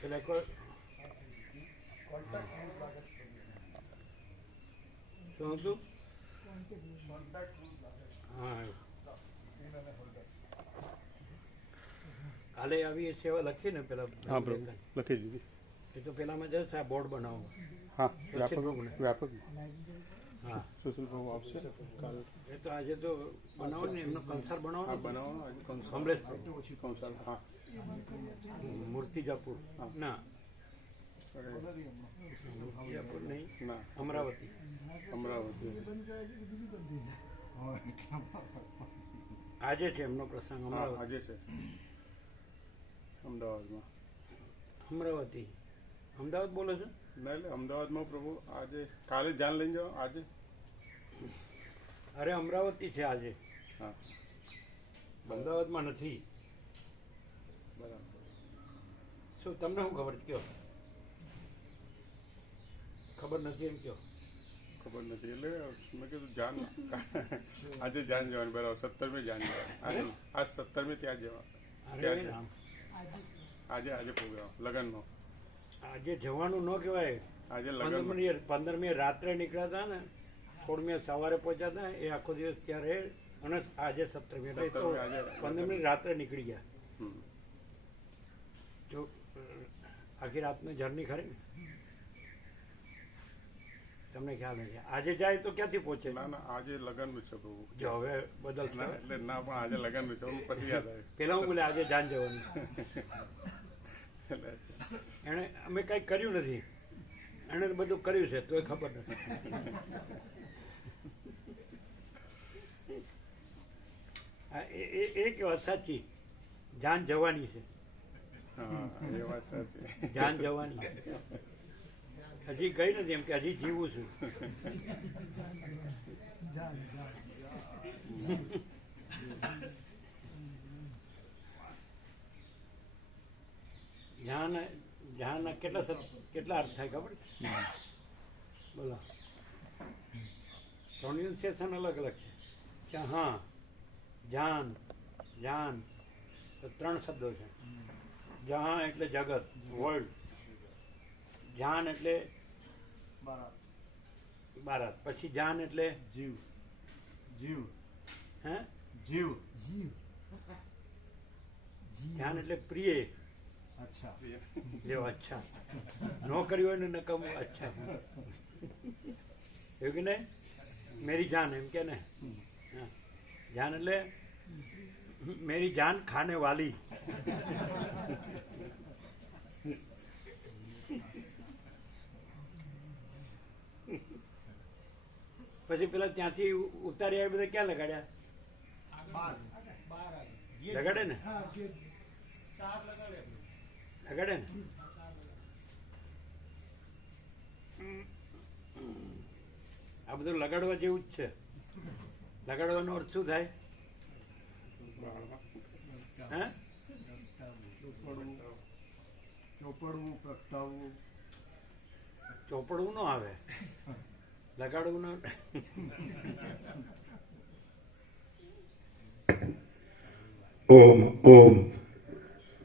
પેલા કોઈ શું હતું? હા, કાલે આવી સેવા લખી ને પેલા લખી દીધી. એ તો પેલામાં જશે આ બોર્ડ બનાવો. હા, વ્યાપક હા, સુશીલ પ્રભુ આવશે કાલે. એ તો આજે તો બનાવો ને એમનો કંસાર બનાવો બનાવો કમલેશ કંસાર. હા, મૂર્તિજાપુર ના મૂર્તિજાપુર નહીં, ના અમરાવતી. આજે છે એમનો પ્રસંગ અમરાવતી. આજે છે અમદાવાદમાં. અમરાવતી અમદાવાદ બોલો છો? ના, એટલે અમદાવાદમાં પ્રભુ આજે કાલે જાન લઈને જાઓ આજે. અરે અમરાવતી છે આજે. હા, અમદાવાદમાં નથી. બરાબર. શું તમને શું ખબર કયો? ખબર નથી એમ કયો? ખબર નથી એટલે મેં કીધું જાન આજે જાન જવાની. બરાબર, 17મી જાન જવાની. આજ 17મી ત્યાં જવા. આજે પ્રોગ્રામ લગ્નનો. આજે જવાનું ન કહેવાય. આજે 15મી રાત્રે નીકળ્યા હતા ને, 16મી સવારે પહોંચ્યા હતા. એ આખો દિવસ ત્યાં રહે અને આજે 17મી એટલે તો 15મી રાત્રે નીકળી ગયા. તો આખી રાતની જર્ની ખરી ને, તમને ખ્યાલ નથી. આજે જાય તો ક્યાંથી પહોંચે? ના ના, આજે લગ્નનું છે પ્રભુ. જો હવે બદલ એટલે ના, પણ આજે લગ્નનું છે. પછી યાદ આવે પેલા હું બોલે આજે જાન જવાનું. એને અમે કંઈ કર્યું નથી, એણે બધું કર્યું છે તોય ખબર નથી. એક વાત સાચી, જાન જવાની છે. એ વાત સાચી. જાન જવાની હજી કઈ નથી, એમ કે હજી જીવું છું. જાન કેટલા અર્થ થાય ખબર? બોલો, પ્રોન્યુન્સિએશન અલગ અલગ છે. હા, જાન જાન તો 3 શબ્દો છે. જહાં એટલે જગત, વર્લ્ડ. જાન એટલે બારાત. પછી જાન એટલે જીવ. જીવ હે જીવ જીવ. જાન એટલે પ્રિય. અચ્છા. જો અચ્છા ન કર્યું હોય ને નકમું અચ્છા એવું કે નહીં? મેરી જાન એમ કે ને. જાન એટલે મેરી જાન ખાને વાલી. પછી પેલા ત્યાંથી ઉતાર્યા બધા ક્યાં લગાડ્યા? લગાડે ને, લગાડે ને. આ બધું લગાડવા જેવું જ છે. લગાડવાનો અર્થ શું થાય? હે? ચોપડવું, પ્રગટાવવું. ચોપડવું ન આવે, લગાડવું ન. ઓમ ઓમ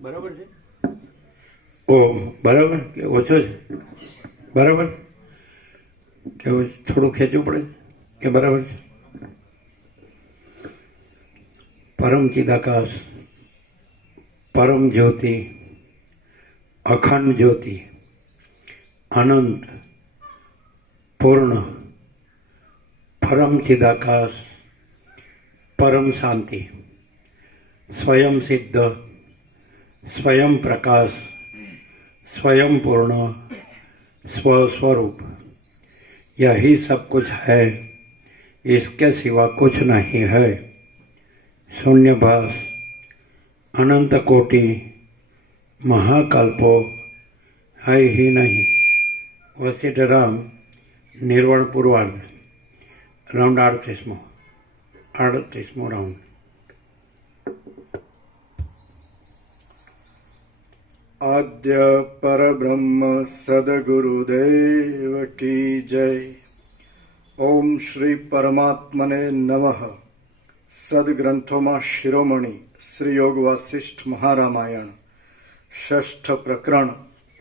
બરાબર છે. ઓમ બરાબર કે ઓછો છે? બરાબર કે થોડું ખેંચવું પડે કે બરાબર છે? પરમ ચિદાકાશ, પરમ જ્યોતિ, અખંડ જ્યોતિ, અનંત, પૂર્ણ, પરમ ચિદાકાશ, પરમ શાંતિ, स्वयं सिद्ध, स्वयं प्रकाश, स्वयं पूर्ण, स्वस्वरूप, यही सब कुछ है, इसके सिवा कुछ नहीं है। शून्यभास, अनंत कोटि, महाकल्पो है ही नहीं। वशिष्ठराम निर्वाण पूर्वार्ध, राउंड 38मो राउंड। आद्य परब्रह्म सद्गुरुदेव की जय। ओम श्री परमात्मने नमः। सद्ग्रंथों शिरोमणि श्री योग वासिष्ठ महारामायण 6ठ प्रकरण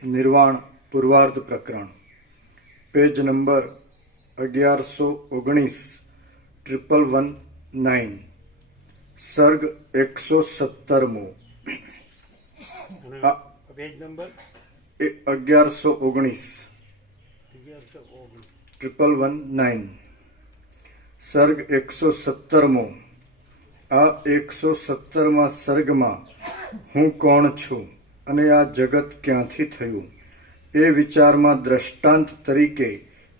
નિર્વાણ પૂર્વાર્ધ પ્રકરણ, પેજ નંબર 1119, 1119, સર્ગ 117મો. અને આ પેજ નંબર 1119, 1119, સર્ગ 117મો. આ 117મા સર્ગમાં હું કોણ છું અને આ જગત ક્યાંથી થયું એ વિચારમાં દ્રષ્ટાંત તરીકે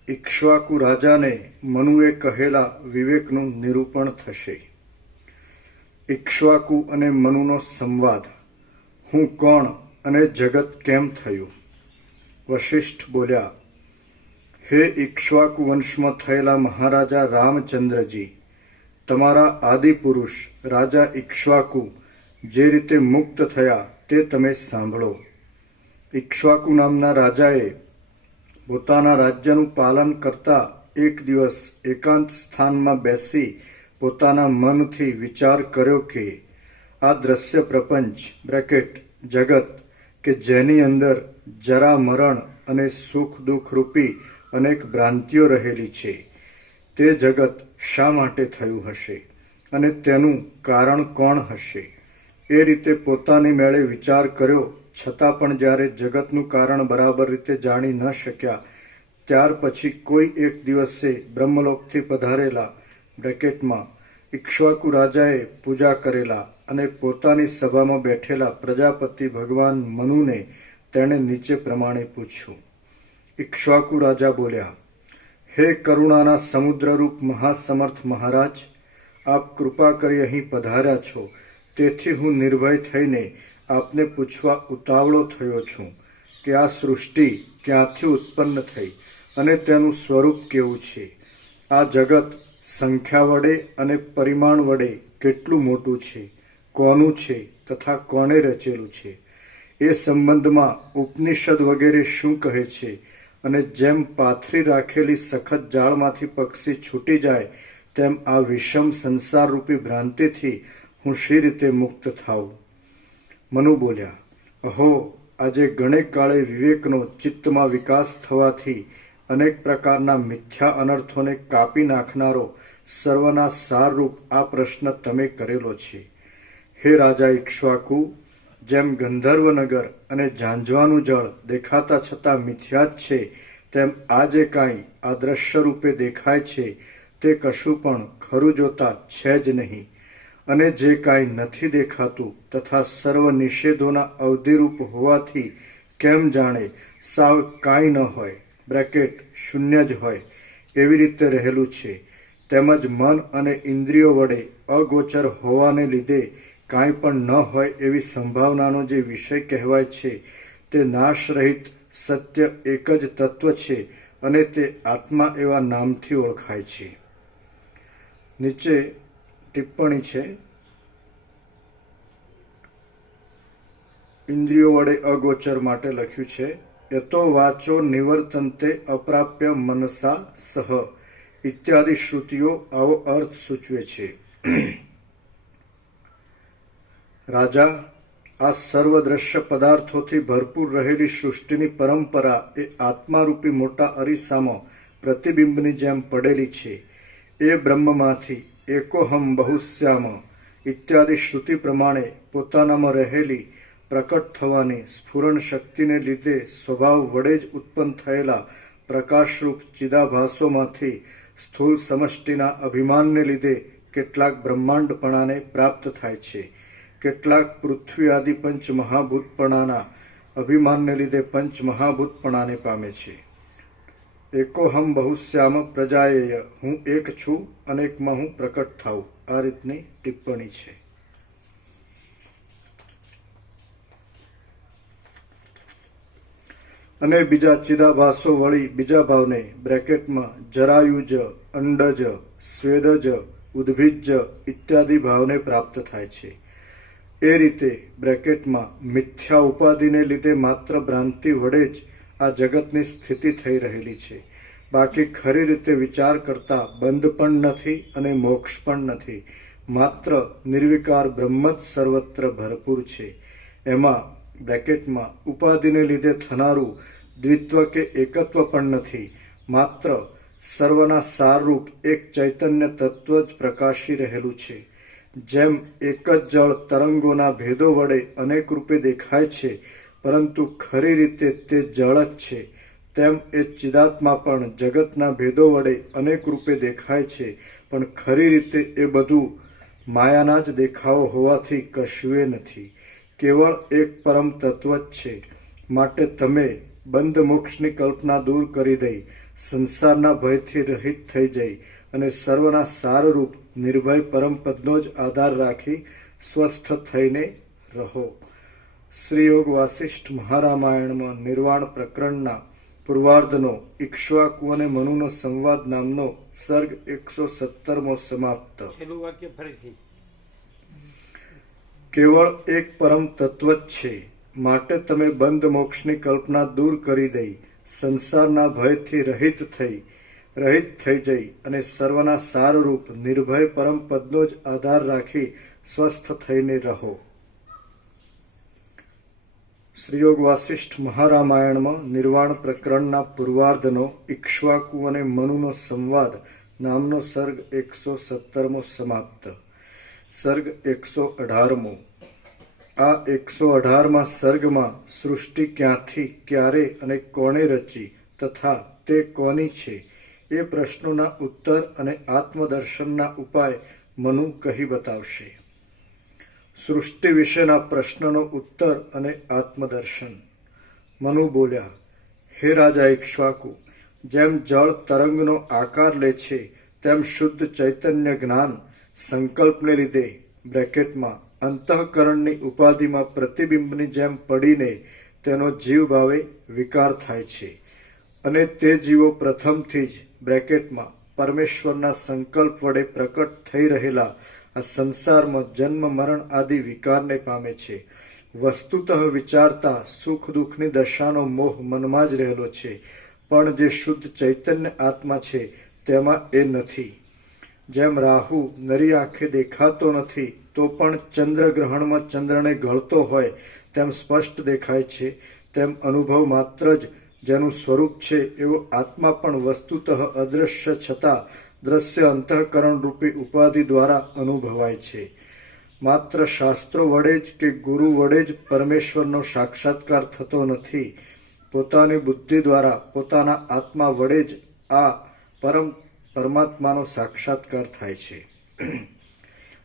ઇક્ષ્વાકુ રાજાને મનુએ કહેલા વિવેકનું નિરૂપણ થશે. ઇક્ષ્વાકુ અને મનુનો સંવાદ. હું કોણ અને જગત કેમ થયું? વશિષ્ઠ બોલ્યા, હે ઇક્ષ્વાકુ વંશમાં થયેલા મહારાજા રામચંદ્રજી, તમારા આદિપુરુષ રાજા ઇક્ષ્વાકુ જે રીતે મુક્ત થયા તે તમે સાંભળો. ઇક્ષ્વાકુ નામના રાજાએ પોતાના રાજ્યનું પાલન કરતા એક દિવસ એકાંત સ્થાનમાં બેસી પોતાના મનથી વિચાર કર્યો કે આ દ્રશ્ય પ્રપંચ જગત કે જેની અંદર જરા મરણ અને સુખ દુઃખ રૂપી અનેક ભ્રાંતિઓ રહેલી છે, તે જગત શા માટે થયું હશે અને તેનું કારણ કોણ હશે? એ રીતે પોતાની મેળે વિચાર કર્યો. છતાં પણ જ્યારે જગતનું કારણ બરાબર રીતે જાણી ન શક્યા, ત્યાર પછી કોઈ એક દિવસે બ્રહ્મલોકથી પધારેલા ઇક્ષ્વાકુ રાજાએ પૂજા કરેલા અને પોતાની સભામાં બેઠેલા પ્રજાપતિ ભગવાન મનુને તેણે નીચે પ્રમાણે પૂછ્યું. ઇક્ષ્વાકુ રાજા બોલ્યા, હે કરુણાના સમુદ્રરૂપ મહાસમર્થ મહારાજ, આપ કૃપા કરી અહીં પધાર્યા છો, તેથી હું નિર્ભય થઈને આપને પૂછવા ઉતાવળો થયો છું કે આ સૃષ્ટિ ક્યાંથી ઉત્પન્ન થઈ અને તેનું સ્વરૂપ કેવું છે? આ જગત સંખ્યા વડે અને પરિમાણ વડે કેટલું મોટું છે, કોનું છે તથા કોણે રચેલું છે? એ સંબંધમાં ઉપનિષદ વગેરે શું કહે છે? અને જેમ પાથરી રાખેલી સખત જાળમાંથી પક્ષી છૂટી જાય તેમ આ વિષમ સંસારરૂપી ભ્રાંતિથી હું શી રીતે મુક્ત થાઉં? મનુ બોલ્યા, અહો, આજે ગણેક કાળે વિવેકનો ચિત્તમાં વિકાસ થવાથી અનેક પ્રકારના મિથ્યા અનર્થોને કાપી નાખનારો સર્વના સારરૂપ આ પ્રશ્ન તમે કરેલો છે. હે રાજા ઇક્ષ્વાકુ, જેમ ગંધર્વનગર અને ઝાંઝવાનું જળ દેખાતા છતાં મિથ્યા જ છે, તેમ આ જે કાંઈ આ દ્રશ્ય રૂપે દેખાય છે તે કશું પણ ખરું જોતા છે જ નહીં. અને જે કાંઈ નથી દેખાતું તથા સર્વ નિષેધોના અવધિરૂપ હોવાથી કેમ જાણે સાવ કાંઈ ન હોય શૂન્ય જ હોય એવી રીતે રહેલું છે, તેમજ મન અને ઇન્દ્રિયો વડે અગોચર હોવાને લીધે કાંઈ પણ ન હોય એવી સંભાવનાનો જે વિષય કહેવાય છે તે નાશરહિત સત્ય એક જ તત્વ છે અને તે આત્મા એવા નામથી ઓળખાય છે. નીચે ટિપ્પણી છે. ઇન્દ્રિયો વડે અગોચર માટે લખ્યું છે, યતો વાચો નિવર્તન્તે અપ્રાપ્ય મનસા સહ ઇત્યાદિ શ્રુતિઓ આવો અર્થ સૂચવે છે. રાજા, આ સર્વ દ્રશ્ય પદાર્થોથી ભરપૂર રહેલી સૃષ્ટિની પરંપરા એ આત્મારૂપી મોટા અરીસામાં પ્રતિબિંબની જેમ પડેલી છે. એ બ્રહ્મમાંથી એકોહમ બહુશ્યામ ઇત્યાદિ શ્રુતિ પ્રમાણે પોતાનામાં રહેલી પ્રકટ થવાની સ્ફુરણ શક્તિને લીધે સ્વભાવ વડે જ ઉત્પન્ન થયેલા પ્રકાશરૂપ ચિદાભાસોમાંથી સ્થૂળ સમષ્ટિના અભિમાનને લીધે કેટલાક બ્રહ્માંડપણાને પ્રાપ્ત થાય છે, કેટલાક પૃથ્વી આદિ પંચ મહાભૂતપણાના અભિમાનને લીધે પંચ મહાભૂતપણાને પામે છે. એકોહમ બહુશ્યામ પ્રજાયેય, હું એક છું, અનેકમાં હું પ્રકટ થાઉં. આ રીતની ટિપ્પણી છે. અને બીજા ચિદાભાસો વળી બીજા ભાવને જરાયુજ, અંડજ, સ્વેદજ, ઉદ્ભિજ ઇત્યાદિ ભાવને પ્રાપ્ત થાય છે. એ રીતે મિથ્યા ઉપાધિને લીધે માત્ર ભ્રાંતિ વડે જ આ જગતની સ્થિતિ થઈ રહેલી છે. બાકી ખરી રીતે વિચાર કરતા બંધ પણ નથી અને મોક્ષ પણ નથી. માત્ર નિર્વિકાર બ્રહ્મ જ સર્વત્ર ભરપૂર છે. એમાં બ્રેકેટમાં ઉપાધિને લીધે થનારું દ્વિત્વ કે એકત્વ પણ નથી, માત્ર સર્વના સારરૂપ એક ચૈતન્ય તત્વ જ પ્રકાશી રહેલું છે. જેમ એક જ જળ તરંગોના ભેદો વડે અનેક રૂપે દેખાય છે, પરંતુ ખરી રીતે તે જળ જ છે, તેમ એ ચિદાત્મા પણ જગતના ભેદો વડે અનેક રૂપે દેખાય છે, પણ ખરી રીતે એ બધું માયાના જ દેખાવો હોવાથી કશુંય નથી, કેવળ એક પરમ તત્વ જ છે. માટે તમે બંધ મોક્ષની કલ્પના દૂર કરી દઈ, સંસારના ભયથી રહિત થઈ જઈ અને સર્વના સારરૂપ નિર્ભય પરમપદનો જ આધાર રાખી સ્વસ્થ થઈને રહો. શ્રી યોગ વાસિષ્ઠ મહારામાયણમાં નિર્વાણ પ્રકરણના પૂર્વાર્ધનો ઇક્ષ્વાકુ અને મનુનો સંવાદ નામનો સર્ગ 117મો સમાપ્ત. છેલ્લું વાક્ય ફરીથી. કેવળ એક પરમ તત્વ જ છે, માટે તમે બંધ મોક્ષની કલ્પના દૂર કરી દઈ, સંસારના ભયથી રહિત થઈ જઈ અને સર્વના સારરૂપ નિર્ભય પરમ પદનો જ આધાર રાખી સ્વસ્થ થઈને રહો. શ્રીયોગ વાસિષ્ઠ મહારામાયણમાં નિર્વાણ પ્રકરણના પૂર્વાર્ધનો ઇક્ષ્વાકુ અને મનુનો સંવાદ નામનો સર્ગ 117મો સમાપ્ત. સર્ગ 118મો. આ 118મા સર્ગમાં સૃષ્ટિ ક્યાંથી, ક્યારે અને કોણે રચી તથા તે કોની છે એ પ્રશ્નોના ઉત્તર અને આત્મદર્શનના ઉપાય મનુ કહી બતાવશે. સૃષ્ટિ વિશેના પ્રશ્નનો ઉત્તર અને આત્મદર્શન. મનુ બોલ્યા, હે રાજા ઇક્ષ્વાકુ, જેમ જળ તરંગનો આકાર લે છે, તેમ શુદ્ધ ચૈતન્ય જ્ઞાન સંકલ્પને લીધે બ્રેકેટમાં અંતઃકરણની ઉપાધિમાં પ્રતિબિંબની જેમ પડીને તેનો જીવ ભાવે વિકાર થાય છે, અને તે જીવો પ્રથમથી જ બ્રેકેટમાં પરમેશ્વરના સંકલ્પ વડે પ્રકટ થઈ રહેલા આ સંસારમાં જન્મ મરણ આદિ વિકારને પામે છે. વસ્તુતઃ વિચારતા સુખ દુઃખની દશાનો મોહ મનમાં જ રહેલો છે, પણ જે શુદ્ધ ચૈતન્ય આત્મા છે તેમાં એ નથી. જેમ રાહુ નરી આંખે દેખાતો નથી તો પણ ચંદ્રગ્રહણમાં ચંદ્રને ગળતો હોય તેમ સ્પષ્ટ દેખાય છે, તેમ અનુભવ માત્ર જ જેનું સ્વરૂપ છે એવો આત્મા પણ વસ્તુતઃ અદૃશ્ય છતાં દ્રશ્ય અંતઃકરણ રૂપી ઉપાધિ દ્વારા અનુભવાય છે. માત્ર શાસ્ત્રો વડે જ કે ગુરુ વડે જ પરમેશ્વરનો સાક્ષાત્કાર થતો નથી, પોતાની બુદ્ધિ દ્વારા પોતાના આત્મા વડે જ આ પરમાત્માનો સાક્ષાત્કાર થાય છે.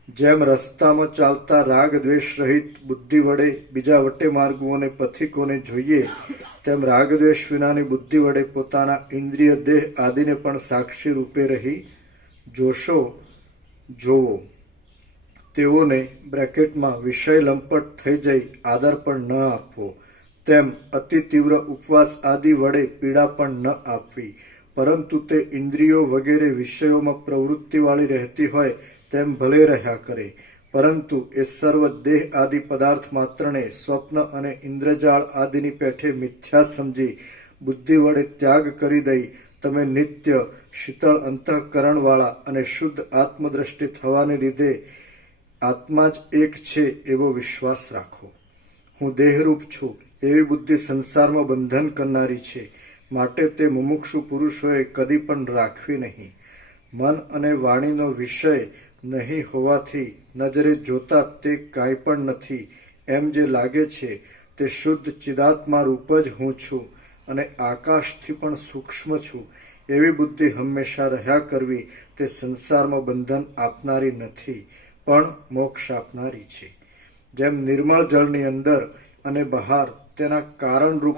જેમ રસ્તામાં ચાલતા રાગ દ્વેષ રહિત બુદ્ધિ વડે બીજા વટે માર્ગો અને પથિકોને જોઈએ, તેમ રાગદ્વેષ વિનાની બુદ્ધિ વડે પોતાના ઇન્દ્રિય દેહ આદિને પણ સાક્ષી રૂપે રહી જોવો. તેઓને બ્રેકેટમાં વિષય લંપટ થઈ જઈ આદર પણ ન આપવો, તેમ અતિ તીવ્ર ઉપવાસ આદિ વડે પીડા પણ ન આપવી, પરંતુ તે ઇન્દ્રિયો વગેરે વિષયોમાં પ્રવૃત્તિવાળી રહેતી હોય તેમ ભલે રહ્યા કરે, પરંતુ એ સર્વ દેહ આદિ પદાર્થ માત્રને સ્વપ્ન અને ઇન્દ્રજાળ આદિની પેઠે મિથ્યા સમજી બુદ્ધિ વડે ત્યાગ કરી દઈ તમે નિત્ય શીતળ અંતઃકરણવાળા અને શુદ્ધ આત્મદ્રષ્ટિ થવાને લીધે આત્મા જ એક છે એવો વિશ્વાસ રાખો. હું દેહરૂપ છું એવી બુદ્ધિ સંસારમાં બંધન કરનારી છે, માટે તે મુમુક્ષુ પુરુષોએ કદી પણ રાખવી નહીં. મન અને વાણીનો વિષય નહીં હોવાથી નજરે જોતા તે કાંઈ પણ નથી એમ જે લાગે છે તે શુદ્ધ ચિદાત્મા રૂપ જ હું છું અને આકાશથી પણ સૂક્ષ્મ છું એવી બુદ્ધિ હંમેશા રહ્યા કરવી તે સંસારમાં બંધન આપનારી નથી, પણ મોક્ષ આપનારી છે. જેમ નિર્મળ જળની અંદર અને બહાર તેના કારણરૂપ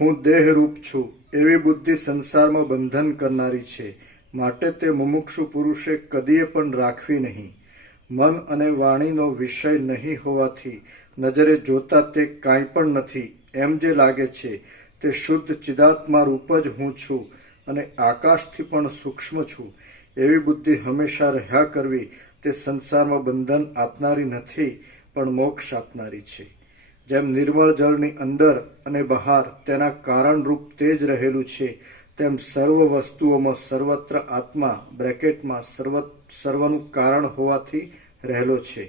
હું દેહરૂપ છું એવી બુદ્ધિ સંસારમાં બંધન કરનારી છે, માટે તે મુમુક્ષુ પુરુષે કદીએ પણ રાખવી નહીં. મન અને વાણીનો વિષય નહીં હોવાથી નજરે જોતા તે કાંઈ પણ નથી એમ જે લાગે છે તે શુદ્ધ ચિદાત્મા રૂપ જ હું છું અને આકાશથી પણ સૂક્ષ્મ છું એવી બુદ્ધિ હંમેશા રહ્યા કરવી તે સંસારમાં બંધન આપનારી નથી, પણ મોક્ષ આપનારી છે. જેમ નિર્મળ જળની અંદર અને બહાર તેના કારણરૂપ તે જ રહેલું છે, તેમ સર્વ વસ્તુઓમાં સર્વત્ર આત્મા બ્રેકેટમાં સર્વનું કારણ હોવાથી રહેલો છે.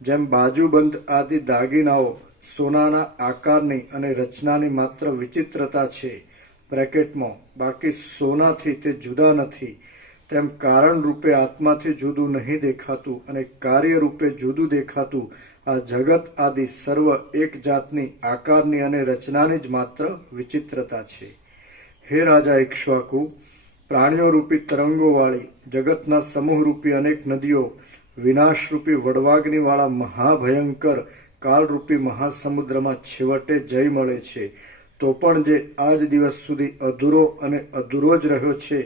જેમ બાજુબંધ આદિ દાગીનાઓ સોનાના આકારની અને રચનાની માત્ર વિચિત્રતા છે બ્રેકેટમાં, બાકી સોનાથી તે જુદા નથી, તેમ કારણ રૂપે આત્માથી જુદું નહીં દેખાતું અને કાર્ય રૂપે જુદું દેખાતું આ જગત આદિ સર્વ એક જાતની આકારની અને રચનાની જ માત્ર વિચિત્રતા છે. હે રાજા ઇક્ષ્વાકુ, પ્રાણીઓરૂપી તરંગોવાળી જગતના સમૂહરૂપી અનેક નદીઓ વિનાશરૂપી વડવાગ્નિવાળા મહાભયંકર કાળરૂપી મહાસમુદ્રમાં છેવટે જઈ મળે છે. તો પણ જે આજ દિવસ સુધી અધૂરો અને અધૂરો જ રહ્યો છે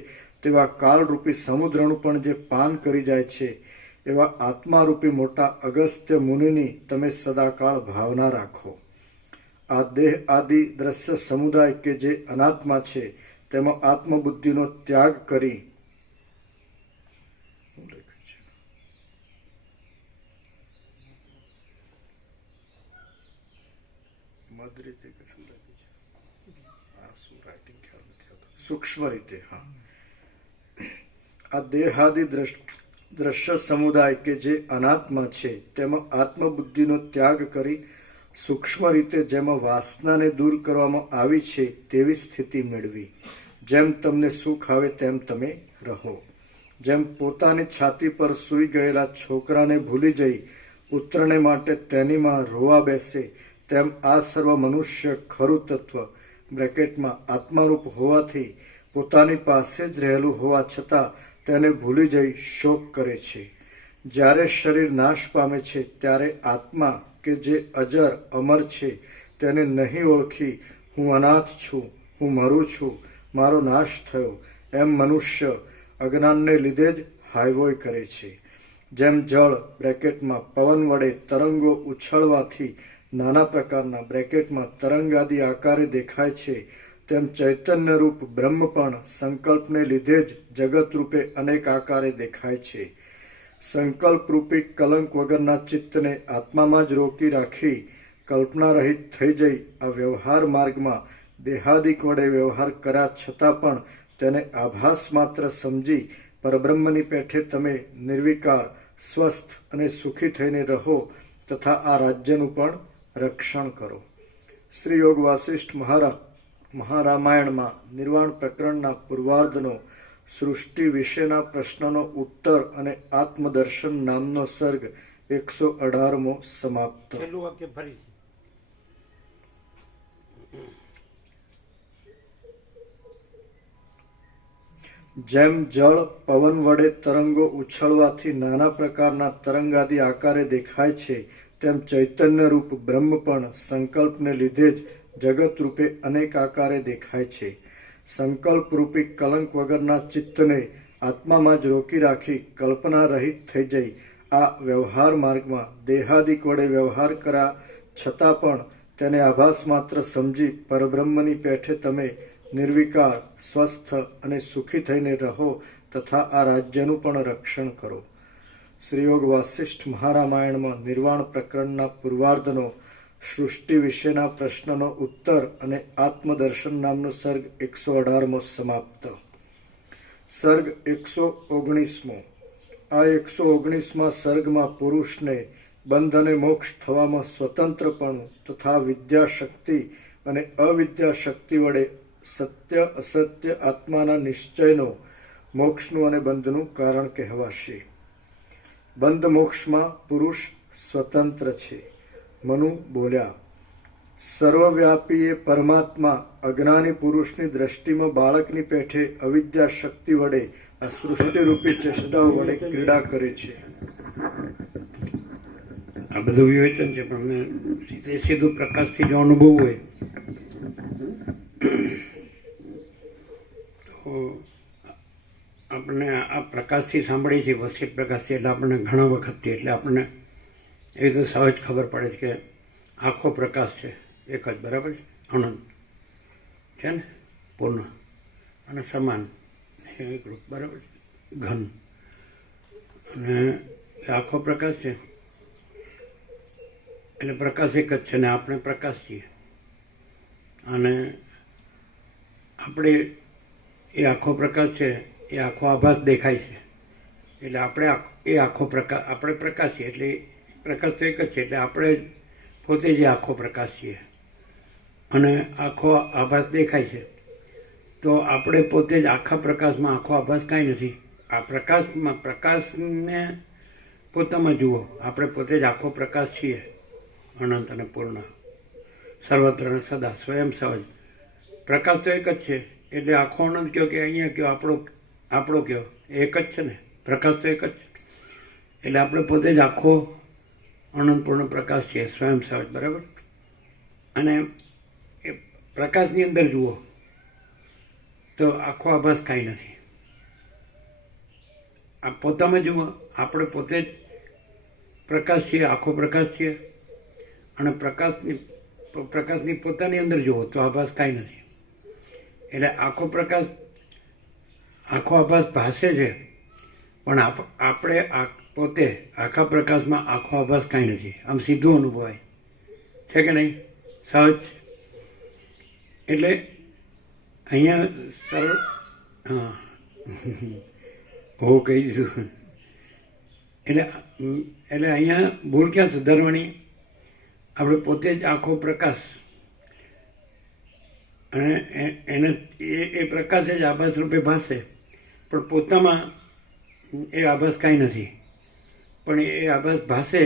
તેવા કાળરૂપી સમુદ્રનું પણ જે પાન કરી જાય છે, એવા આત્મારૂપી મોટા અગસ્ત્ય મુનિની તમે સદાકાળ ભાવના રાખો. આ દેહ આદિ દ્રશ્ય સમુદાય કે જે અનાત્મા છે તેમાં આત્મબુદ્ધિનો ત્યાગ કરી સૂક્ષ્મ રીતે આ દેહાદિ દ્રશ્ય સમુદાય કે જે અનાત્મા છે તેમાં આત્મબુદ્ધિનો ત્યાગ કરી સૂક્ષ્મ રીતે જેમાં વાસનાને દૂર કરવામાં આવી છે તેવી સ્થિતિ મેળવી. જેમ તમને સુખ આવે તેમ તમે રહો. જેમ પોતાની છાતી પર સૂઈ ગયેલા છોકરાને ભૂલી જઈ પુત્રને માટે તેનીમાં રોવા બેસે, તેમ આ સર્વ મનુષ્ય ખરું તત્વ બ્રેકેટમાં આત્મારૂપ હોવાથી પોતાની પાસે જ રહેલું હોવા છતાં તેને ભૂલી જઈ શોક કરે છે. જ્યારે શરીર નાશ પામે છે ત્યારે આત્મા કે જે અજર અમર છે તેને નહીં ઓળખી હું અનાથ છું, હું મરું છું, મારો નાશ થયો, એમ મનુષ્ય અજ્ઞાનને લીધે જ હાયવોય કરે છે. જેમ જળ બ્રેકેટમાં પવન વડે તરંગો ઉછળવાથી નાના પ્રકારના બ્રેકેટમાં તરંગાદી આકારે દેખાય છે, તેમ ચૈતન્ય રૂપ બ્રહ્મ પણ સંકલ્પને લીધે જ જગત રૂપે અનેક આકારે દેખાય છે. સંકલ્પ રૂપી કલંક વગરના ચિત્તને આત્મામાં જ રોકી રાખી કલ્પના રહિત થઈ જઈ આ વ્યવહાર માર્ગમાં દેહાદિક વડે વ્યવહાર કર્યા છતાં પણ તેને આભાસ માત્ર સમજી પરબ્રહ્મની પેઠે તમે નિર્વિકાર, સ્વસ્થ અને સુખી થઈને રહો તથા આ રાજ્યનું પણ રક્ષણ કરો. શ્રી યોગ વાસિષ્ઠ મહારામાયણમાં નિર્વાણ પ્રકરણના પૂર્વાર્ધનો સૃષ્ટિ વિશેના પ્રશ્નનો ઉત્તર અને આત્મદર્શન નામનો સર્ગ 118મો સમાપ્ત. છેલ્લું વાક્ય ફરીથી. જેમ જળ પવન વડે તરંગો ઉછળવાથી નાના પ્રકારના તરંગાદી આકારે દેખાય છે, તેમ ચૈતન્ય રૂપ બ્રહ્મ પણ સંકલ્પને લીધે જ જગત રૂપે અનેક આકારે દેખાય છે. સંકલ્પ રૂપી કલંક વગરના ચિત્તને આત્મામાં જ રોકી રાખી કલ્પના રહિત થઈ જઈ આ વ્યવહાર માર્ગમાં દેહાદિક વડે વ્યવહાર કર્યા છતાં પણ તેને આભાસ માત્ર સમજી પરબ્રહ્મની પેઠે તમે નિર્વિકાર, સ્વસ્થ અને સુખી થઈને રહો તથા આ રાજ્યનું પણ રક્ષણ કરો. શ્રી યોગ વાસિષ્ઠ મહારામાયણમાં નિર્વાણ પ્રકરણના પૂર્વાર્ધનો સૃષ્ટિ વિશેના પ્રશ્નનો ઉત્તર અને આત્મદર્શન નામનો સર્ગ 118મો સમાપ્ત. સર્ગ 119મો. આ 119મા સર્ગમાં પુરુષને બંધ અને મોક્ષ થવામાં સ્વતંત્રપણું તથા વિદ્યાશક્તિ અને અવિદ્યાશક્તિ વડે સત્ય અસત્ય આત્માના નિશ્ચયનો મોક્ષનું અને બંધનું કારણ કહેવાશે. બંધ મોક્ષમાં પુરુષ સ્વતંત્ર છે. મનુ બોલ્યા, સર્વવ્યાપી એ પરમાત્મા અજ્ઞાની પુરુષની દ્રષ્ટિમાં બાળકની પેઠે અવિદ્યા શક્તિ વડે આ સૃષ્ટિરૂપી ચેષ્ટાઓ વડે ક્રીડા કરે છે. આ બધું વિવેચન છે, પણ મેં સીધું પ્રકાશથી જો અનુભવ હોય તો આપણે આ પ્રકાશથી સાંભળીએ છીએ, વસિત પ્રકાશથી, એટલે આપણને ઘણા વખતથી, એટલે આપણને એવી તો સહજ ખબર પડે છે કે આખો પ્રકાશ છે એક જ, બરાબર છે, અનંત છે ને, પૂર્ણ અને સમાન એકરૂપ, બરાબર છે, ઘન, અને એ આખો પ્રકાશ છે. એટલે પ્રકાશ એક જ છે ને આપણે પ્રકાશ છીએ, અને આપણે એ આખો પ્રકાશ છે, એ આખો આભાસ દેખાય છે, એટલે એ આખો પ્રકાશ, આપણે પ્રકાશ છીએ, એટલે પ્રકાશ તો એક જ છે, એટલે આપણે પોતે જે આખો પ્રકાશ છીએ. અને આખો આભાસ દેખાય છે તો આપણે પોતે જ આખા પ્રકાશમાં આખો આભાસ કાંઈ નથી. આ પ્રકાશને પોતામાં જુઓ, આપણે પોતે જ આખો પ્રકાશ છીએ, અનંત અને પૂર્ણ, સર્વત્ર અને સદા, સ્વયં સહજ. પ્રકાશ તો એક જ છે, એટલે આખો અનંત કયો કે અહીંયા કયો, આપણો કયો, એક જ છે ને, પ્રકાશ તો એક જ છે. એટલે આપણે પોતે જ આખો અનંત પૂર્ણ પ્રકાશ છીએ, સ્વયં સહજ, બરાબર. અને એ પ્રકાશની અંદર જુઓ તો આખો આભાસ કાંઈ નથી. આ પોતામાં જુઓ, આપણે પોતે જ પ્રકાશ છીએ, આખો પ્રકાશ છીએ. અને પ્રકાશની પોતાની અંદર જુઓ તો આભાસ કાંઈ નથી. એટલે આખો આભાસ ભાસે છે, પણ આપણે પોતે આખા પ્રકાશમાં આખો આભાસ કાંઈ નથી. આમ સીધું અનુભવાય છે કે નહીં, સહજ. એટલે અહીંયા સરળ, હા હો કહી દીધું. એટલે અહીંયા ભૂલ ક્યાં સુધારવાની? આપણે પોતે જ આખો પ્રકાશ, અને એ પ્રકાશ જ આભાસ રૂપે ભાસે, પણ પોતામાં એ આભાસ કાંઈ નથી. પણ એ આભાસ ભાસે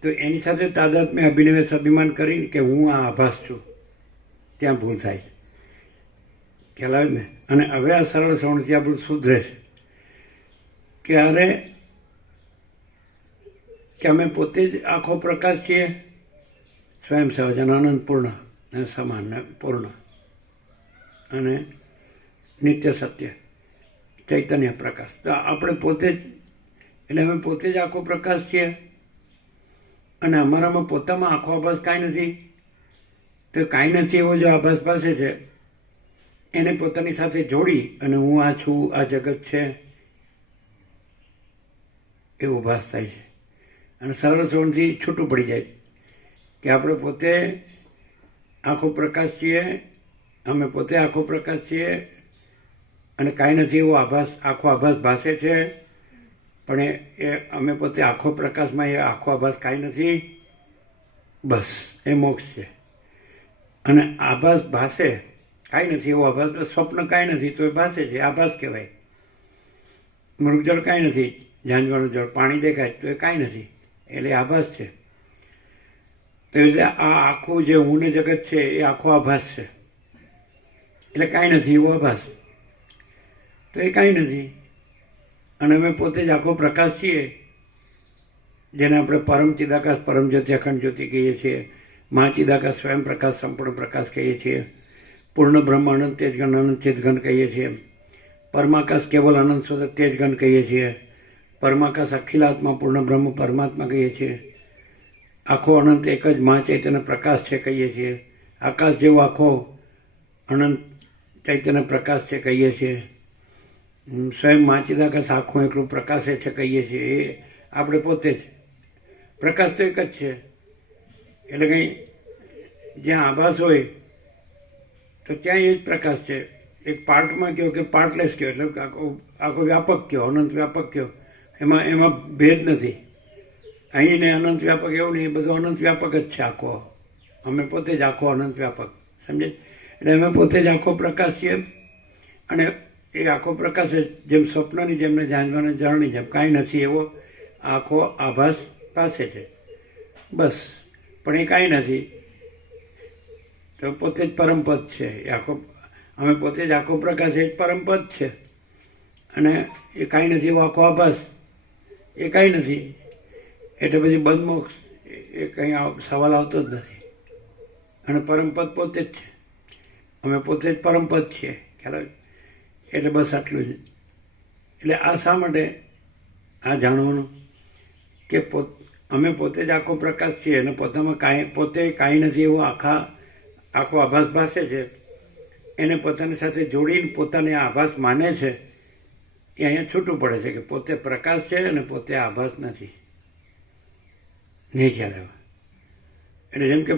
તો એની સાથે તાદાત્મ્ય અભિનિવેશ અભિમાન કરીને કે હું આ આભાસ છું, ત્યાં ભૂલ થાય. ખ્યાલ આવે ને? અને હવે આ સરળ શ્રવણથી આ ભૂલ સુધરે છે કે અરે કે અમે પોતે જ આખો પ્રકાશ છીએ, સ્વયં સહજ અને અનંત પૂર્ણ અને સમાન ને પૂર્ણ અને નિત્ય સત્ય ચૈતન્ય પ્રકાશ. તો આપણે પોતે જ, એટલે અમે પોતે જ આખો પ્રકાશ છીએ. અને અમારામાં પોતામાં આખો આભાસ કાંઈ નથી. તો કાંઈ નથી એવો જો આભાસ પાસે છે, એને પોતાની સાથે જોડી અને હું આ છું, આ જગત છે, એવો ભાસ થાય છે. અને સરળ શ્રવણથી છૂટું પડી જાય કે આપણે પોતે આખો પ્રકાશ છીએ, અમે પોતે આખો પ્રકાશ છીએ, અને કાંઈ નથી એવો આખો આભાસ ભાસે છે, પણ એ અમે પોતે આખો પ્રકાશમાં એ આખો આભાસ કાંઈ નથી. બસ એ મોક્ષ છે. અને આભાસ ભાસે, કાંઈ નથી એવો આભાસ, સ્વપ્ન કાંઈ નથી તો એ ભાસે છે, આભાસ કહેવાય. મૃગજળ કાંઈ નથી, ઝાંઝવાનું જળ, પાણી દેખાય તો એ કાંઈ નથી, એટલે આભાસ છે. તો એટલે આ આખું જે હું ને જગત છે એ આખો આભાસ છે, એટલે કાંઈ નથી એવો આભાસ, તો એ કાંઈ નથી. અને અમે પોતે જ આખો પ્રકાશ છીએ, જેને આપણે પરમ ચિદાકાશ, પરમ જ્યોતિ, અખંડ જ્યોતિ કહીએ છીએ, મહાચિદાકાશ, સ્વયં પ્રકાશ, સંપૂર્ણ પ્રકાશ કહીએ છીએ, પૂર્ણ બ્રહ્મ, અનંત તેજઘન, અનંત ચેતઘન કહીએ છીએ, પરમાકાશ, કેવલ અનંત શોધક તેજઘન કહીએ છીએ, પરમાકાશ, અખિલાત્મા, પૂર્ણ બ્રહ્મ, પરમાત્મા કહીએ છીએ, આખો અનંત એક જ મહાચૈતન્ય પ્રકાશ છે કહીએ છીએ, આકાશ જેવો આખો અનંત ચૈતન્ય પ્રકાશ છે કહીએ છીએ, સ્વયં મહાચિદાકાશ આખું એકલું પ્રકાશે છે કહીએ છીએ. એ આપણે પોતે જ પ્રકાશ તો એક જ છે. એટલે કંઈ જ્યાં આભાસ હોય તો ત્યાં એ જ પ્રકાશ છે. એક પાર્ટમાં કહો કે પાર્ટલેસ કહો, એટલે આખો વ્યાપક કહો, અનંત વ્યાપક કહો, એમાં ભેદ નથી. અહીં ને અનંત વ્યાપક એવું નહીં, એ બધું અનંત વ્યાપક જ છે આખો. અમે પોતે જ આખો અનંત વ્યાપક, સમજે? એટલે અમે પોતે જ આખો પ્રકાશ છીએ. અને એ આખો પ્રકાશ જેમ સ્વપ્નની જેમ ને ઝાંઝવાના જળની જેમ કાંઈ નથી એવો આખો આભાસ પાસે છે, બસ. પણ એ કાંઈ નથી, તો પોતે જ પરમપદ છે. એ આખો, અમે પોતે જ આખો પ્રકાશ, એ જ પરમપદ છે. અને એ કાંઈ નથી એવો આખો આભાસ, એ કાંઈ નથી. એટલે પછી બંધ મોક્ષ એ કંઈ સવાલ આવતો જ નથી. અને પરમપદ પોતે જ છે, અમે પોતે જ પરમપદ છીએ, ખ્યાલ? એટલે બસ આટલું જ. એટલે આ શા માટે આ જાણવાનું કે અમે પોતે જ આખો પ્રકાશ છીએ, અને પોતામાં પોતે કાંઈ નથી એવો આખો આભાસ ભાસે છે, એને પોતાની સાથે જોડીને પોતાને આભાસ માને છે. એ અહીંયા છૂટું પડે છે કે પોતે પ્રકાશ છે અને પોતે આભાસ નથી. નહીં ખ્યાલ આવે. એટલે જેમ કે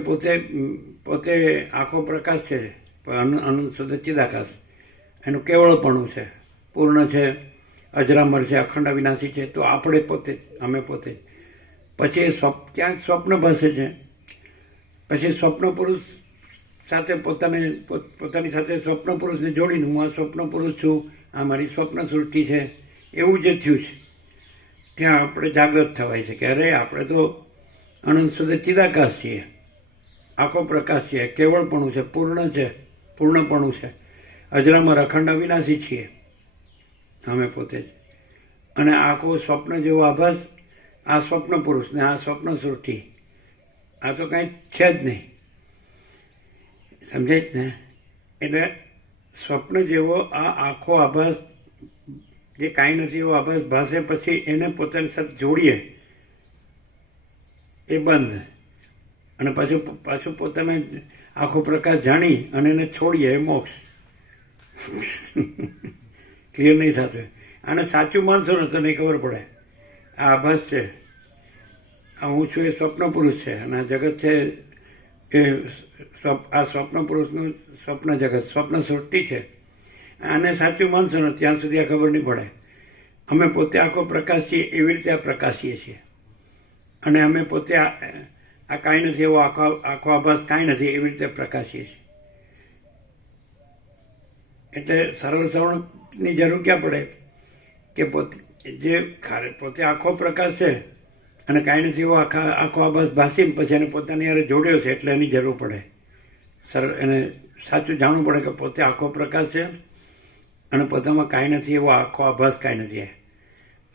પોતે આખો પ્રકાશ છે, અનંત શુદ્ધ ચિદાકાશ, એનું કેવળપણું છે, પૂર્ણ છે, અજરામર છે, અખંડ અવિનાશી છે, તો આપણે પોતે જ, અમે પોતે જ. પછી ક્યાંક સ્વપ્ન ભાસે છે, પછી સ્વપ્ન પુરુષ સાથે પોતાની સાથે સ્વપ્ન પુરુષને જોડીને હું આ સ્વપ્ન પુરુષ છું, આ મારી સ્વપ્ન સૃષ્ટિ છે, એવું જે થયું છે ત્યાં આપણે જાગૃત થવાય છે કે અરે આપણે તો અનંત સુધી ચિદાકાશ છીએ, આખો પ્રકાશ છે, કેવળપણું છે, પૂર્ણપણું છે, અજરામર અખંડ અવિનાશી છીએ અમે પોતે જ. અને આખો સ્વપ્ન જેવો આભાસ, આ સ્વપ્ન પુરુષ ને આ સ્વપ્ન સૃષ્ટિ, આ તો કંઈ છે જ નહીં, સમજાય જ ને? એટલે સ્વપ્ન જેવો આ આખો આભાસ, જે કાંઈ નથી એવો આભાસ ભાસે, પછી એને પોતાની સાથે જોડીએ એ બંધ, અને પાછું પોતાને આખો પ્રકાશ જાણી અને એને છોડીએ એ મોક્ષ. ક્લિયર નહીં થતું. આને સાચું માનશો ને તો નહીં ખબર પડે. આ આભાસ છે, આ હું છું એ સ્વપ્ન પુરુષ છે, અને આ જગત છે એ આ સ્વપ્ન પુરુષનું સ્વપ્ન જગત, સ્વપ્ન સૃષ્ટિ છે. આને સાચું માનશો ને ત્યાં સુધી આ ખબર નહીં પડે. અમે પોતે આખો પ્રકાશ છીએ એવી રીતે આ પ્રકાશીએ છીએ, અને અમે પોતે આ કાંઈ નથી એવો આખો આભાસ કાંઈ નથી એવી રીતે પ્રકાશીએ છીએ. એટલે સરળ શ્રવણની જરૂર ક્યાં પડે કે પોતે આખો પ્રકાશ છે અને કાંઈ નથી એવો આખો આભાસ ભાસી પછી એને પોતાની યારે જોડ્યો છે, એટલે એની જરૂર પડે. સરળ એને સાચું જાણવું પડે કે પોતે આખો પ્રકાશ છે અને પોતામાં કાંઈ નથી એવો આખો આભાસ કાંઈ નથી.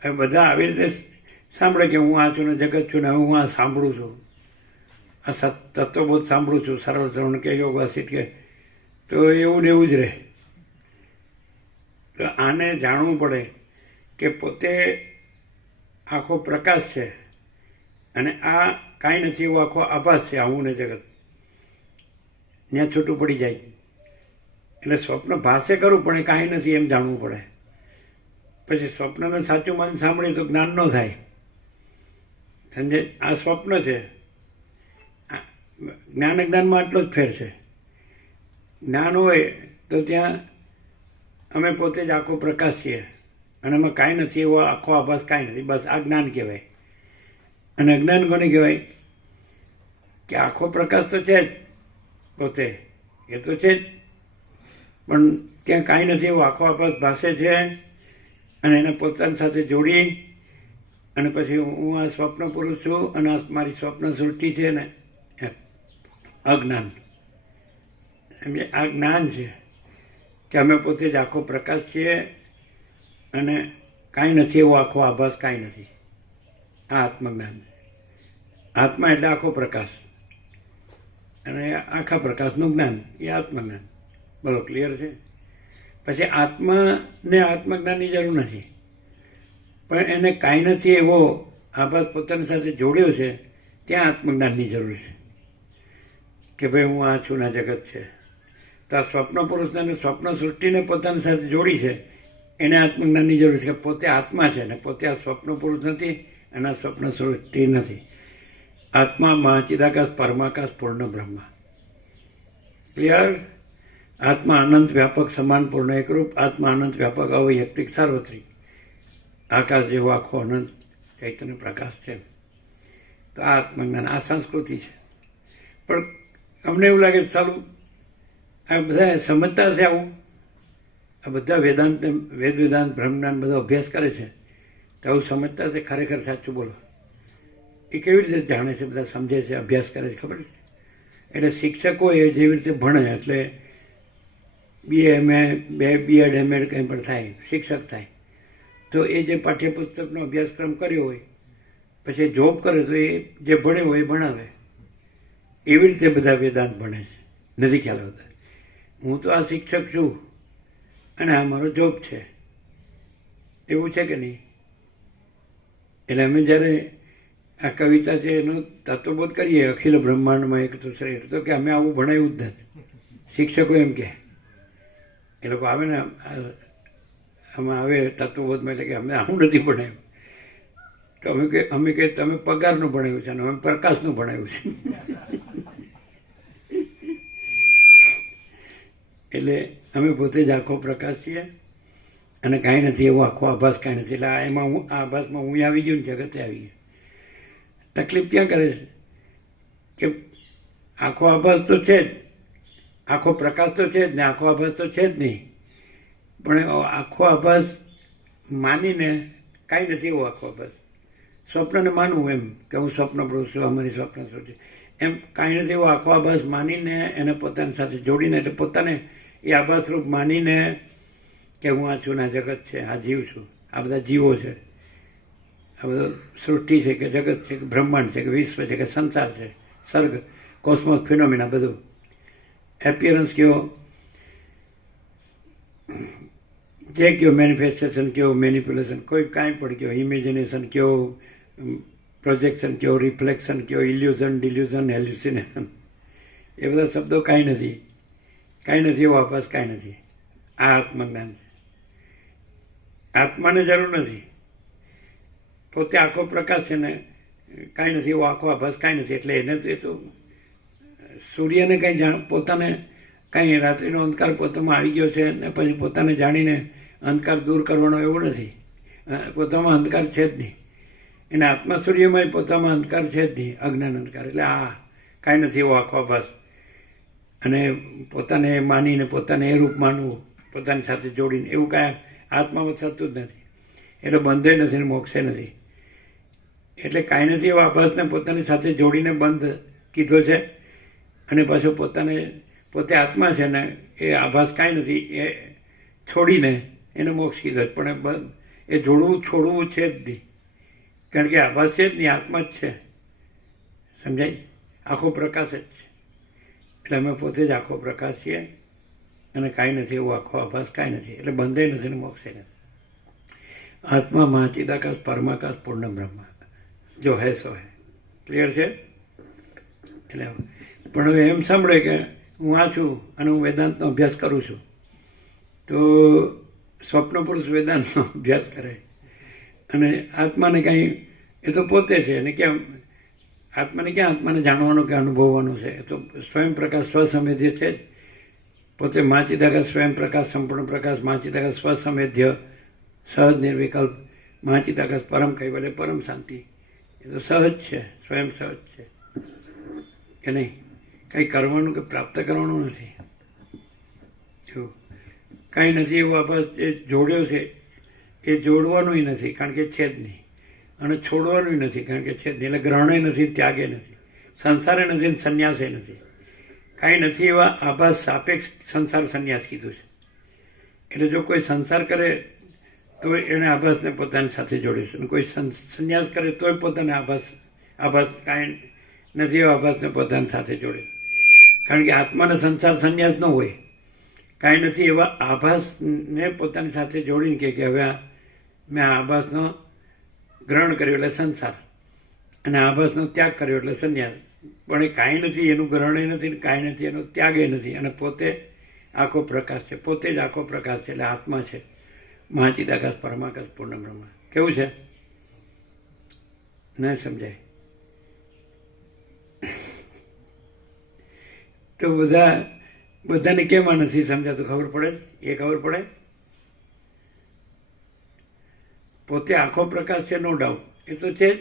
હવે બધા આવી રીતે સાંભળે કે હું આ છું ને જગત છું ને હું આ સાંભળું છું, આ તત્વબોધ સાંભળું છું, સરળ શ્રવણ કે યોગ વાસિત કે, તો એવું ને એવું જ રહે. તો આને જાણવું પડે કે પોતે આખો પ્રકાશ છે અને આ કાંઈ નથી એવો આખો આભાસ છે, આવું ને જગત. ત્યાં છૂટું પડી જાય. એટલે સ્વપ્ન ભાષે કરું પણ એ કાંઈ નથી એમ જાણવું પડે. પછી સ્વપ્નને સાચું મન સાંભળીએ તો જ્ઞાન ન થાય. સમજે? આ સ્વપ્ન છે. જ્ઞાનમાં આટલો જ ફેર છે. જ્ઞાન હોય તો ત્યાં અમે પોતે જ આખો પ્રકાશ છીએ અને એમાં કાંઈ નથી એવો આખો આભાસ કાંઈ નથી. બસ આ જ્ઞાન કહેવાય. અને અજ્ઞાન કોને કહેવાય? કે આખો પ્રકાશ તો છે જ પોતે, એ તો છે જ, પણ ત્યાં કાંઈ નથી એવો આખો આભાસ ભાસે છે અને એને પોતાની સાથે જોડી અને પછી હું આ સ્વપ્ન પુરુષ છું અને આ મારી સ્વપ્ન સૃષ્ટિ છે ને, અજ્ઞાન. સમજે? આ જ્ઞાન છે કે અમે પોતે જ આખો પ્રકાશ છીએ અને કાંઈ નથી એવો આખો આભાસ કાંઈ નથી. આ આત્મજ્ઞાન. આત્મા એટલે આખો પ્રકાશ અને આખા પ્રકાશનું જ્ઞાન, એ આત્મજ્ઞાન. બોલો, ક્લિયર છે? પછી આત્માને આત્મજ્ઞાનની જરૂર નથી, પણ એને કાંઈ નથી એવો આભાસ પોતાની સાથે જોડ્યો છે, ત્યાં આત્મજ્ઞાનની જરૂર છે કે ભાઈ હું આ છું ના જગત છે. તો આ સ્વપ્ન પુરુષને અને સ્વપ્ન સૃષ્ટિને પોતાની સાથે જોડી છે, એને આત્મજ્ઞાનની જરૂર છે કે પોતે આત્મા છે ને પોતે આ સ્વપ્ન પુરુષ નથી અને આ સ્વપ્ન સૃષ્ટિ નથી. આત્મા મહાચિદાકાશ પરમાકાશ પૂર્ણ બ્રહ્મ. ક્લિયર? આત્મા અનંત વ્યાપક સમાન પૂર્ણ એકરૂપ, આત્મા અનંત વ્યાપક અવૈયક્તિક સાર્વત્રિક, આકાશ જેવો આખો અનંત ચૈતન્ય પ્રકાશ છે. તો આ આત્મજ્ઞાન, આ સંસ્કૃતિ છે. પણ અમને એવું લાગે ચાલું આ બધા સમજતા છે આવું, આ બધા વેદાંત બ્રહ્મજ્ઞાન બધો અભ્યાસ કરે છે તો આવું સમજતા છે? ખરેખર સાચું બોલો, એ કેવી રીતે જાણે છે? બધા સમજે છે, અભ્યાસ કરે છે, ખબર છે? એટલે શિક્ષકો એ જેવી રીતે ભણે એટલે BA, MA, B.Ed, M.Ed કંઈ પણ થાય, શિક્ષક થાય, તો એ જે પાઠ્યપુસ્તકનો અભ્યાસક્રમ કર્યો હોય પછી જોબ કરે તો એ જે ભણ્યો હોય એ ભણાવે. એવી રીતે બધા વેદાંત ભણે છે. નથી ખ્યાલ આવતા. હું તો આ શિક્ષક છું અને આ મારો જોબ છે, એવું છે કે નહીં? એટલે અમે જ્યારે આ કવિતા છે એનો તત્વબોધ કરીએ, અખિલ બ્રહ્માંડમાં એક તો શરીર, તો કે અમે આવું ભણાવ્યું જ નથી. શિક્ષકો એમ કે, એ લોકો આવે ને આમાં આવે તત્વબોધમાં, એટલે કે અમે આવું નથી ભણાવ્યું. તો અમે કે તમે પગારનું ભણાવ્યું છે અને અમે પ્રકાશનું ભણાવ્યું છે. એટલે અમે પોતે જ આખો પ્રકાશ છીએ અને કાંઈ નથી એવો આખો આભાસ કાંઈ નથી. એટલે એમાં હું આ આભાસમાં હું આવી ગયું ને જગતે આવી ગયું. તકલીફ ક્યાં કરે છે કે આખો આભાસ તો છે જ, આખો પ્રકાશ તો છે જ ને, આખો આભાસ તો છે જ નહીં. પણ આખો આભાસ માનીને કાંઈ નથી એવો આખો આભાસ. સ્વપ્નને માનવું એમ કે હું સ્વપ્ન પડું છું, અમારી સ્વપ્ન શું છે એમ કાંઈ નથી એવો આખો આભાસ માનીને એને પોતાની સાથે જોડીને, એટલે પોતાને એ આભાસરૂપ માનીને કે હું આ છું ને આ જગત છે, આ જીવ છું, આ બધા જીવો છે, આ બધું સૃષ્ટિ છે કે જગત છે કે બ્રહ્માંડ છે કે વિશ્વ છે કે સંસાર છે, સર્ગ, કોસ્મોસ, ફિનોમિના, બધું એપિયરન્સ કયો, જે કયો મેનિફેસ્ટેશન કયો, મેનિપ્યુલેશન, કોઈ કાંઈ પણ કયો, ઇમેજિનેશન કયો, પ્રોજેક્શન કયો, રિફ્લેક્શન કયો, ઇલ્યુઝન, ડિલ્યુઝન, હેલ્યુસિનેશન, એ બધા શબ્દો કાંઈ નથી. કાંઈ નથી એવો આભાસ કાંઈ નથી. આ આત્મજ્ઞાન છે. આત્માને જરૂર નથી, પોતે આખો પ્રકાશ છે ને, કાંઈ નથી એવો આખો આભાસ કાંઈ નથી. એટલે એને એ તો સૂર્યને કાંઈ પોતાને કાંઈ રાત્રિનો અંધકાર પોતામાં આવી ગયો છે ને પછી પોતાને જાણીને અંધકાર દૂર કરવાનો એવું નથી. પોતામાં અંધકાર છે જ નહીં. એના આત્મા સૂર્યમાં પોતામાં અંધકાર છે જ નહીં, અજ્ઞાન અંધકાર. એટલે આ કાંઈ નથી એવો આખો આભાસ. અને પોતાને માનીને પોતાને એ રૂપ માનવું, પોતાની સાથે જોડીને, એવું કાંઈ આત્મામાં થતું જ નથી. એટલે બંધે નથી ને મોક્ષે નથી. એટલે કાંઈ નથી એવા આભાસને પોતાની સાથે જોડીને બંધ કીધો છે. અને પાછું પોતે આત્મા છે ને એ આભાસ કાંઈ નથી એ છોડીને એને મોક્ષ કીધો. પણ એ જોડવું છોડવું છે જ નહીં, કારણ કે આભાસ છે જ નહીં, આત્મા જ છે. સમજાય? આખો પ્રકાશ જ છે. એટલે અમે પોતે જ આખો પ્રકાશ છીએ અને કાંઈ નથી એવું આખો આભાસ કાંઈ નથી. એટલે બંધે નથી ને મોક્ષે નથી. આત્મા મહાચિદાકાશ પરમાકાશ પૂર્ણ બ્રહ્મ જો હે સો હે. ક્લિયર છે? એટલે પણ હવે એમ સાંભળે કે હું આ છું અને હું વેદાંતનો અભ્યાસ કરું છું, તો સ્વપ્ન પુરુષ વેદાંતનો અભ્યાસ કરે અને આત્માને કાંઈ, એ તો પોતે છે. અને કેમ આત્માને ક્યાં આત્માને જાણવાનો કે અનુભવવાનો છે? એ તો સ્વયં પ્રકાશ સ્વસંવેદ્ય છે જ. પોતે મહાચિદાકાશ સ્વયં પ્રકાશ, સંપૂર્ણ પ્રકાશ, મહાચિદાકાશ સ્વસંવેદ્ય, સહજ નિર્વિકલ્પ, મહાચિદાકાશ પરમ કૈવલ્ય, પરમ શાંતિ. એ તો સહજ છે, સ્વયં સહજ છે કે નહીં? કંઈ કરવાનું કે પ્રાપ્ત કરવાનું નથી. જો કાંઈ નથી એવો આભાસ એ જોડ્યો છે, એ જોડવાનુંય નથી કારણ કે છે જ નહીં, અને છોડવાનુંય નથી કારણ કે છે જ નહીં. એટલે ગ્રહણે નથી, ત્યાગે નથી, સંસારે નથી, સંન્યાસે નથી. કાંઈ નથી એવા આભાસ સાપેક્ષ સંસાર સંન્યાસ કીધું છે. એટલે જો કોઈ સંસાર કરે તો એને આભાસને પોતાની સાથે જોડીશું, કોઈ સંન્યાસ કરે તોય પોતાને આભાસ કાંઈ નથી એવા આભાસને પોતાની સાથે જોડે. કારણ કે આત્માને સંસાર સંન્યાસ ન હોય. કાંઈ નથી એવા આભાસને પોતાની સાથે જોડીને કે હવે મેં આ આભાસનો ગ્રહણ કર્યો એટલે સંસાર, અને આભાસનો ત્યાગ કર્યો એટલે સંન્યાસ. પણ એ કાંઈ નથી, એનું ગ્રહણ નથી, કાંઈ નથી, એનો ત્યાગ નથી. અને પોતે આખો પ્રકાશ છે, પોતે જ આખો પ્રકાશ છે. એટલે આત્મા છે, મહાચિદાકાશ પરમાકાશ પૂર્ણ બ્રહ્મ. કેવું છે? ન સમજાય તો બધાને કેમ આ નથી સમજાતું? ખબર પડે? એ ખબર પડે. પોતે આખો પ્રકાશ છે, નો ડાઉટ, એ તો છે જ.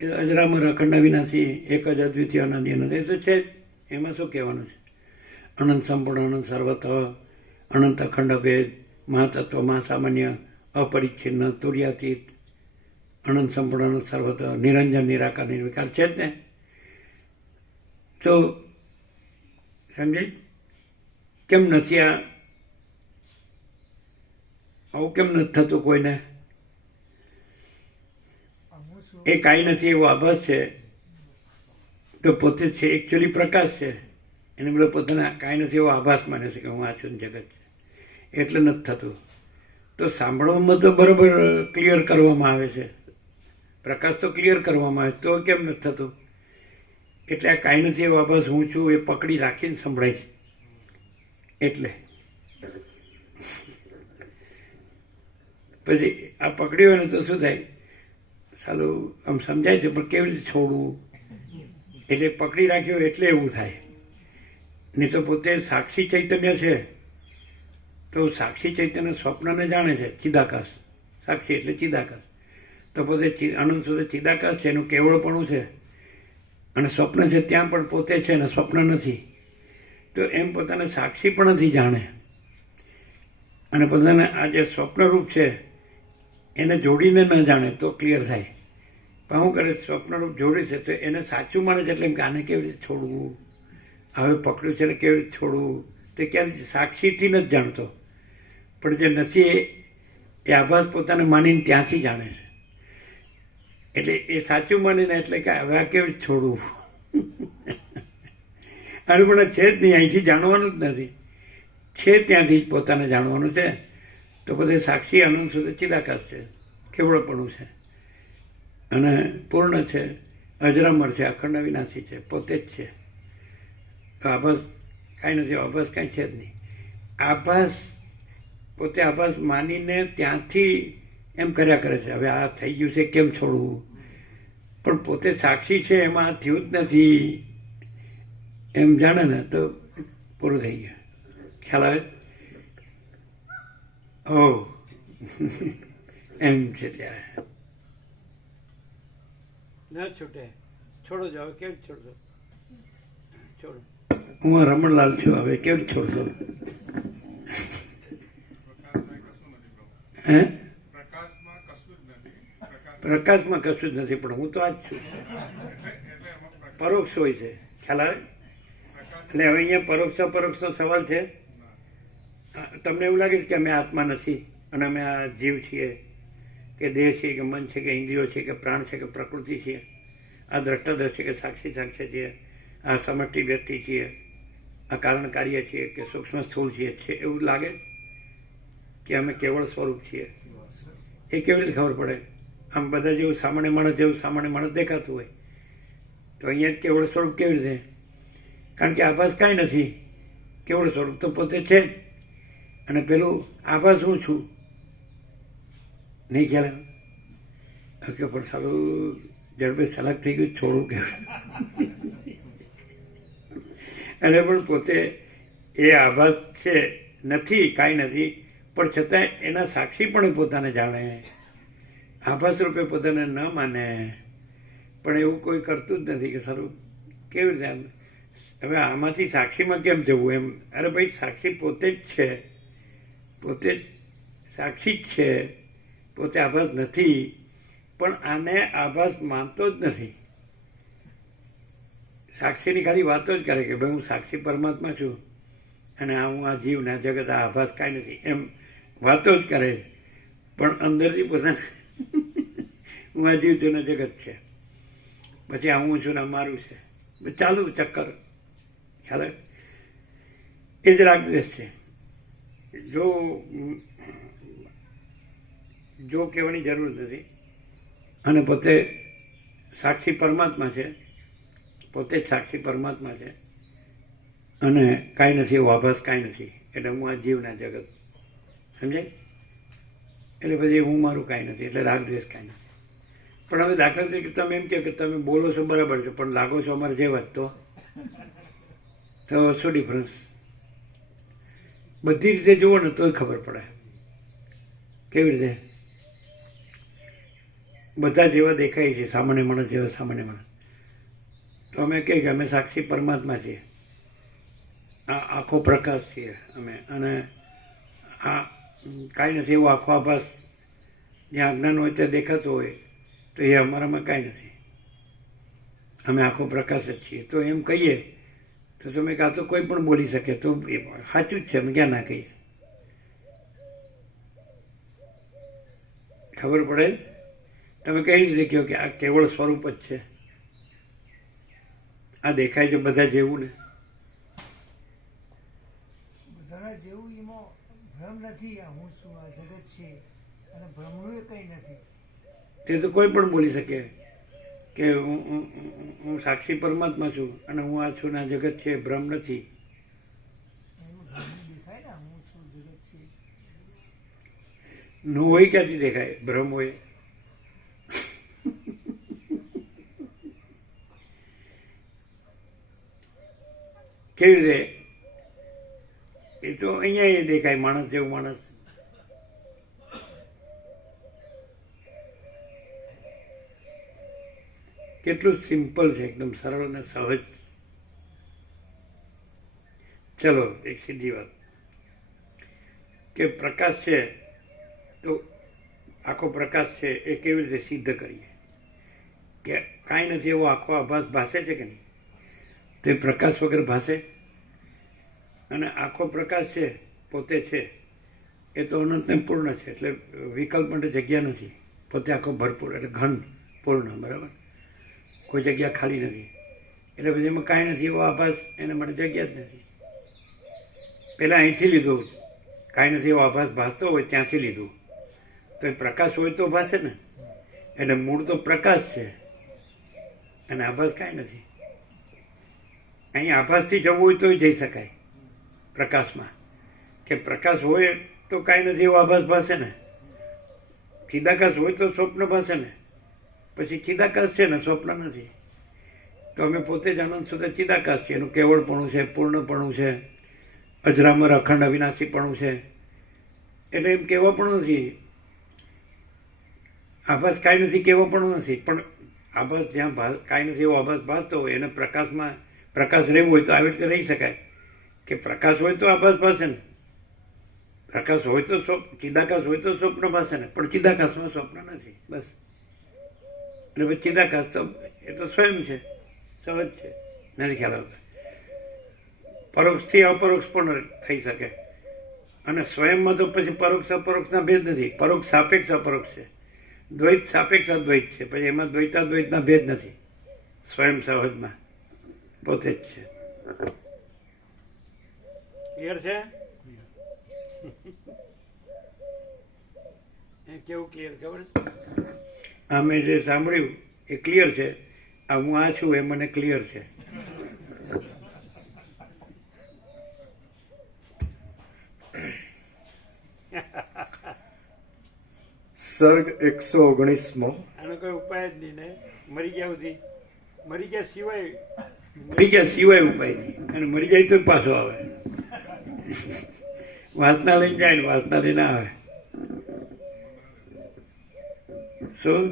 એ અજરામર અખંડ વિનાશી એક જ અદ્વિતીય અનાદિ અનંત, એ તો છે જ. એમાં શું કહેવાનું છે? અનંત સંપૂર્ણ, અનંત સર્વત, અનંત અખંડ ભેદ, મહાતત્વ, મહાસામાન્ય, અપરિચ્છિન્ન, તુર્યાતીત, અનંત સંપૂર્ણ, અનંત સર્વત, નિરંજન, નિરાકાર, નિર્વિકાર છે જ ને. તો સમજાય? કેમ નથી આવું કેમ નથી થતું કોઈને? એ કાંઈ નથી એવો આભાસ છે, તો પોતે છે, એકચ્યુઅલી પ્રકાશ છે. એને બધો પોતાના કાંઈ નથી એવો આભાસ માને છે કે હું આ છું, જગત છે, એટલે નથી થતું. તો સાંભળવામાં તો બરાબર ક્લિયર કરવામાં આવે છે, પ્રકાશ તો ક્લિયર કરવામાં આવે, તો કેમ નથી થતું? એટલે આ કાંઈ નથી એવો આભાસ હું છું એ પકડી રાખીને સંભળાય છે. એટલે પછી આ પકડ્યું હોય ને તો શું થાય? સારું આમ સમજાય છે, પણ કેવી રીતે છોડવું? એટલે પકડી રાખ્યો એટલે એવું થાય. નહીં તો પોતે સાક્ષી ચૈતન્ય છે, તો સાક્ષી ચૈતન્ય સ્વપ્નને જાણે છે, ચિદાકાશ. સાક્ષી એટલે ચિદાકાશ. તો પોતે અનંત સુધી ચિદાકાશ છે, એનું કેવળપણું છે, અને સ્વપ્ન છે ત્યાં પણ પોતે છે ને સ્વપ્ન નથી. તો એમ પોતાને સાક્ષી પણ નથી જાણે, અને પોતાને આ જે સ્વપ્નરૂપ છે એને જોડીને ન જાણે તો ક્લિયર થાય. પણ શું કરે, સ્વપ્નરૂપ જોડે છે તો એને સાચું માને છે, એટલે એમ કે આને કેવી રીતે છોડવું, હવે પકડ્યું છે એટલે કેવી રીતે છોડવું, તે ક્યાંથી સાક્ષીથી નથી જાણતો. પણ જે નથી એ આભાસ પોતાને માનીને ત્યાંથી જાણે છે. એટલે એ સાચું માનીને એટલે કે હવે આ કેવી રીતે છોડવું, અરે પણ છે જ નહીં, અહીંથી જાણવાનું જ નથી, છે ત્યાંથી જ પોતાને જાણવાનું છે. તો પોતે સાક્ષી અનંત સુધી ચિદાકાશ છે, કેવળપણું છે, અને પૂર્ણ છે, અજરામર છે, અખંડ અવિનાશી છે, પોતે જ છે. તો આભાસ કાંઈ નથી, આભાસ કાંઈ છે જ નહીં. આભાસ પોતે આભાસ માનીને ત્યાંથી એમ કર્યા કરે છે, હવે આ થઈ ગયું છે કેમ છોડવું, પણ પોતે સાક્ષી છે એમાં આ થયું જ નથી એમ જાણે ને તો પૂરું થઈ ગયું. ખ્યાલ આવે? એમ છે ત્યારે ન છૂટે. છોડો જ હવે, કેવી છોડશો? છોડો. હું રમણલાલ છું, હવે કેવી છોડશો? હે? પ્રકાશમાં કશું જ નથી, પણ હું તો આ જ છું. પરોક્ષ હોય છે, ખ્યાલ આવે? એટલે હવે અહીંયા પરોક્ષ અપરોક્ષનો સવાલ છે. તમને એવું લાગે છે કે અમે આત્મા નથી અને અમે આ જીવ છીએ, કે દેહ છે, કે મન છે, કે ઇન્દ્રિયો છે, કે પ્રાણ છે, કે પ્રકૃતિ છે, આ દ્રષ્ટાદ્રષ્ટિ કે સાક્ષી સાક્ષ્ય છીએ, આ સમષ્ટિ વ્યક્તિ છીએ, આ કારણ કાર્ય છીએ, કે સૂક્ષ્મ સ્થૂળ છીએ, છે એવું લાગે કે અમે કેવળ સ્વરૂપ છીએ? એ કેવી રીતે ખબર પડે? આમ બધા જેવું સામાન્ય માણસ દેખાતું હોય તો અહીંયા કેવળ સ્વરૂપ કેવી રીતે? કારણ કે આભાસ કાંઈ નથી, કેવળ સ્વરૂપ તો પોતે છે જ. અને પેલું આભાસ હું છું નહીં, ખ્યાલ કે પણ સારું જડબે સલાક થઈ ગયું, છોડું કેવું. એટલે પણ પોતે એ આભાસ છે, નથી, કાંઈ નથી, પણ છતાં એના સાક્ષી પણ પોતાને જાણે, આભાસ રૂપે પોતાને ન માને. પણ એવું કોઈ કરતું જ નથી કે સારું કેવી રીતે આમ હવે આમાંથી સાક્ષીમાં કેમ જવું એમ. અરે ભાઈ, સાક્ષી પોતે જ છે, પોતે જ સાક્ષી જ છે, પોતે આભાસ નથી, પણ આને આભાસ માનતો જ નથી. સાક્ષીની ખાલી વાતો જ કરે કે ભાઈ હું સાક્ષી પરમાત્મા છું, અને આ હું આ જીવ ને આ જગત, આ આભાસ કાંઈ નથી, એમ વાતો જ કરે. પણ અંદરથી પોતાને હું આ જીવ છું ને જગત છે, પછી આ હું છું ને મારું છે, ચાલુ ચક્કર. ખ્યાલ? એ જ રાગદ્વેષ છે. જો કહેવાની જરૂર નથી, અને પોતે સાક્ષી પરમાત્મા છે, પોતે જ સાક્ષી પરમાત્મા છે, અને કાંઈ નથી એવો આભાસ કાંઈ નથી, એટલે હું આ જીવના જગત. સમજાય? એટલે પછી હું મારું કાંઈ નથી, એટલે રાગદ્વેષ કાંઈ નથી. પણ હવે દાખલા તરીકે તમે એમ કહો કે તમે બોલો છો બરાબર છે, પણ લાગો છો અમારે જેવા જ, તો શું ડિફરન્સ? બધી રીતે જુઓ ને તોય ખબર પડે. કેવી રીતે? બધા જેવા દેખાય છે, સામાન્ય માણસ જેવા સામાન્ય માણસ. તો અમે કહીએ કે અમે સાક્ષી પરમાત્મા છીએ, આ આખો પ્રકાશ છીએ અમે, અને આ કાંઈ નથી એવો આખો આભાસ જ્યાં અજ્ઞાન હોય ત્યાં દેખાતો હોય, તો એ અમારામાં કાંઈ નથી, અમે આખો પ્રકાશ જ છીએ. તો એમ કહીએ તો તમે કાં તો કોઈ પણ બોલી શકે, તો સાચું જ છે, અમે ક્યાં ના કહીએ? ખબર પડે? તમે કઈ રીતે કહો કે આ કેવળ સ્વરૂપ જ છે, આ દેખાય છે બધા જેવું ને? બધાના જેવું એમાં ભ્રમ નથી. આ હું છું, આ જગત છે, અને ભ્રમનું એ કંઈ નથી. તે તો કોઈ પણ બોલી શકે કે હું સાક્ષી પરમાત્મા છું, અને હું આ છું ને આ જગત છે, ભ્રમ નથી. એવું ભ્રમ દેખાય ને, હું છું, જગત છે. ન હોય ક્યાંથી દેખાય? ભ્રમ હોય. કેવી રીતે? એ તો અહીંયા એ દેખાય માણસ જેવું માણસ. કેટલું સિમ્પલ છે, એકદમ સરળ અને સહજ. ચલો એક સીધી વાત કે પ્રકાશ છે તો આખો પ્રકાશ છે એ કેવી રીતે સિદ્ધ કરીએ કે કાંઈ નથી એવો આખો આભાસ ભાસે છે કે નહીં? તો એ પ્રકાશ વગર ભાસે. અને આખો પ્રકાશ છે પોતે છે એ તો અનંતને પૂર્ણ છે, એટલે વિકલ્પ માટે જગ્યા નથી. પોતે આખો ભરપૂર એટલે ઘન પૂર્ણ, બરાબર? કોઈ જગ્યા ખાલી નથી. એટલે પછી એમાં કાંઈ નથી એવો આભાસ, એના માટે જગ્યા જ નથી. પહેલાં અહીંથી લીધું, કાંઈ નથી એવો આભાસ ભાસતો હોય ત્યાંથી લીધું. તો એ પ્રકાશ હોય તો ભાસે ને. એટલે મૂળ તો પ્રકાશ છે અને આભાસ કાંઈ નથી. અહીં આભાસથી જવું હોય તો જઈ શકાય પ્રકાશમાં, કે પ્રકાશ હોય તો કાંઈ નથી એવો આભાસ ભાસે ને. ચિદાકાશ હોય તો સ્વપ્ન ભાસે ને. પછી ચિદાકાશ છે ને સ્વપ્ન નથી. તો અમે પોતે જ અનંત સુધી ચિદાકાશ છે. એનું કેવળપણું છે, પૂર્ણપણું છે, અજરામર અખંડ અવિનાશીપણું છે. એટલે એમ કહેવા પણ નથી આભાસ કાંઈ નથી, કહેવા પણ નથી. પણ આભાસ જ્યાં કાંઈ નથી એવો આભાસ ભાસતો હોય એને પ્રકાશમાં પ્રકાશ રહેવું હોય તો આવી રીતે રહી શકાય. કે પ્રકાશ હોય તો આભાસ ભાસે ને. પ્રકાશ હોય તો ચિદાકાશ હોય તો સ્વપ્ન ભાસે ને. પણ ચિદાકાશમાં સ્વપ્ન નથી, બસ. એટલે પછી ચિદાકાશ તો એ તો સ્વયં છે, સહજ છે, નથી ખ્યાલ આવતો. પરોક્ષથી અપરોક્ષ પણ થઈ શકે. અને સ્વયંમાં તો પછી પરોક્ષ અપરોક્ષના ભેદ નથી. પરોક્ષ સાપેક્ષ અપરોક્ષ છે, દ્વૈત સાપેક્ષ અદ્વૈત છે. પછી એમાં દ્વૈતાદ્વૈતના ભેદ નથી. સ્વયં સહજમાં પોતે જ છે. ક્લિયર છે? એ કેવું ક્લિયર ખબર? આ મેં જે સાંભળ્યું એ ક્લિયર છે. આ હું આ છું એ મને ક્લિયર છે. સર્ગ 119મો. આનો કોઈ ઉપાય જ નહીં ને. મરી ગયા સુધી, મરી ગયા સિવાય ઉપાય નહીં. અને મરી જાય તો પાછો આવે. વાસના લઈને જાય ને વાસના લઈને આવે. શું?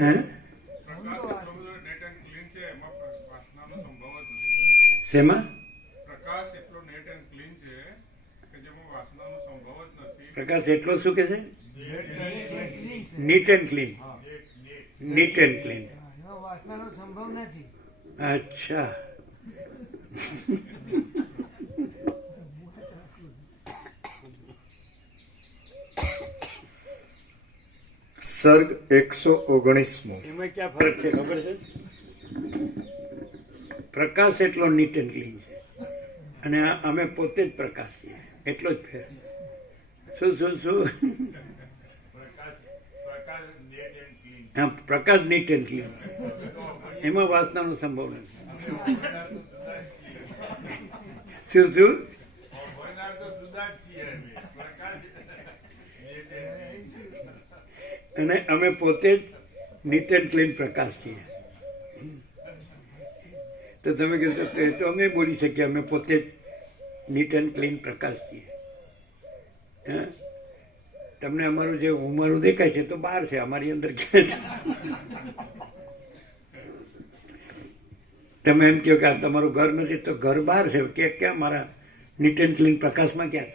હે? શેમાં? પ્રકાશ એટલો શું કે છે? Neat and clean. Neat and clean. એમાં વાસનાનો સંભવ નથી. અચ્છા. સર્ગ 119મો. એમાં ક્યાં ફરક છે ખબર છે? પ્રકાશ એટલો નીટ એન્ડ ક્લીન છે અને અમે પોતે જ પ્રકાશ છીએ, એટલો જ ફેર. શું શું શું? હા, પ્રકાશ નીટ એન્ડ ક્લીન. એમાં વાસનાનો સંભવ નથી. શું શું? અને અમે પોતે જ નીટ એન્ડ ક્લીન પ્રકાશ છીએ. તો તમે કહેશો તો અમે બોલી શકીએ અમે પોતે જ નીટ એન્ડ ક્લીન પ્રકાશ છીએ. હા, તમને અમારું જે ઉંમરું દેખાય છે તો બહાર છે, અમારી અંદર ક્યાં છે? તમે એમ કહો કે આ તમારું ઘર નથી તો ઘર બહાર છે, કે ક્યાં મારા નીટ એન્ડ ક્લીન પ્રકાશમાં ક્યાં?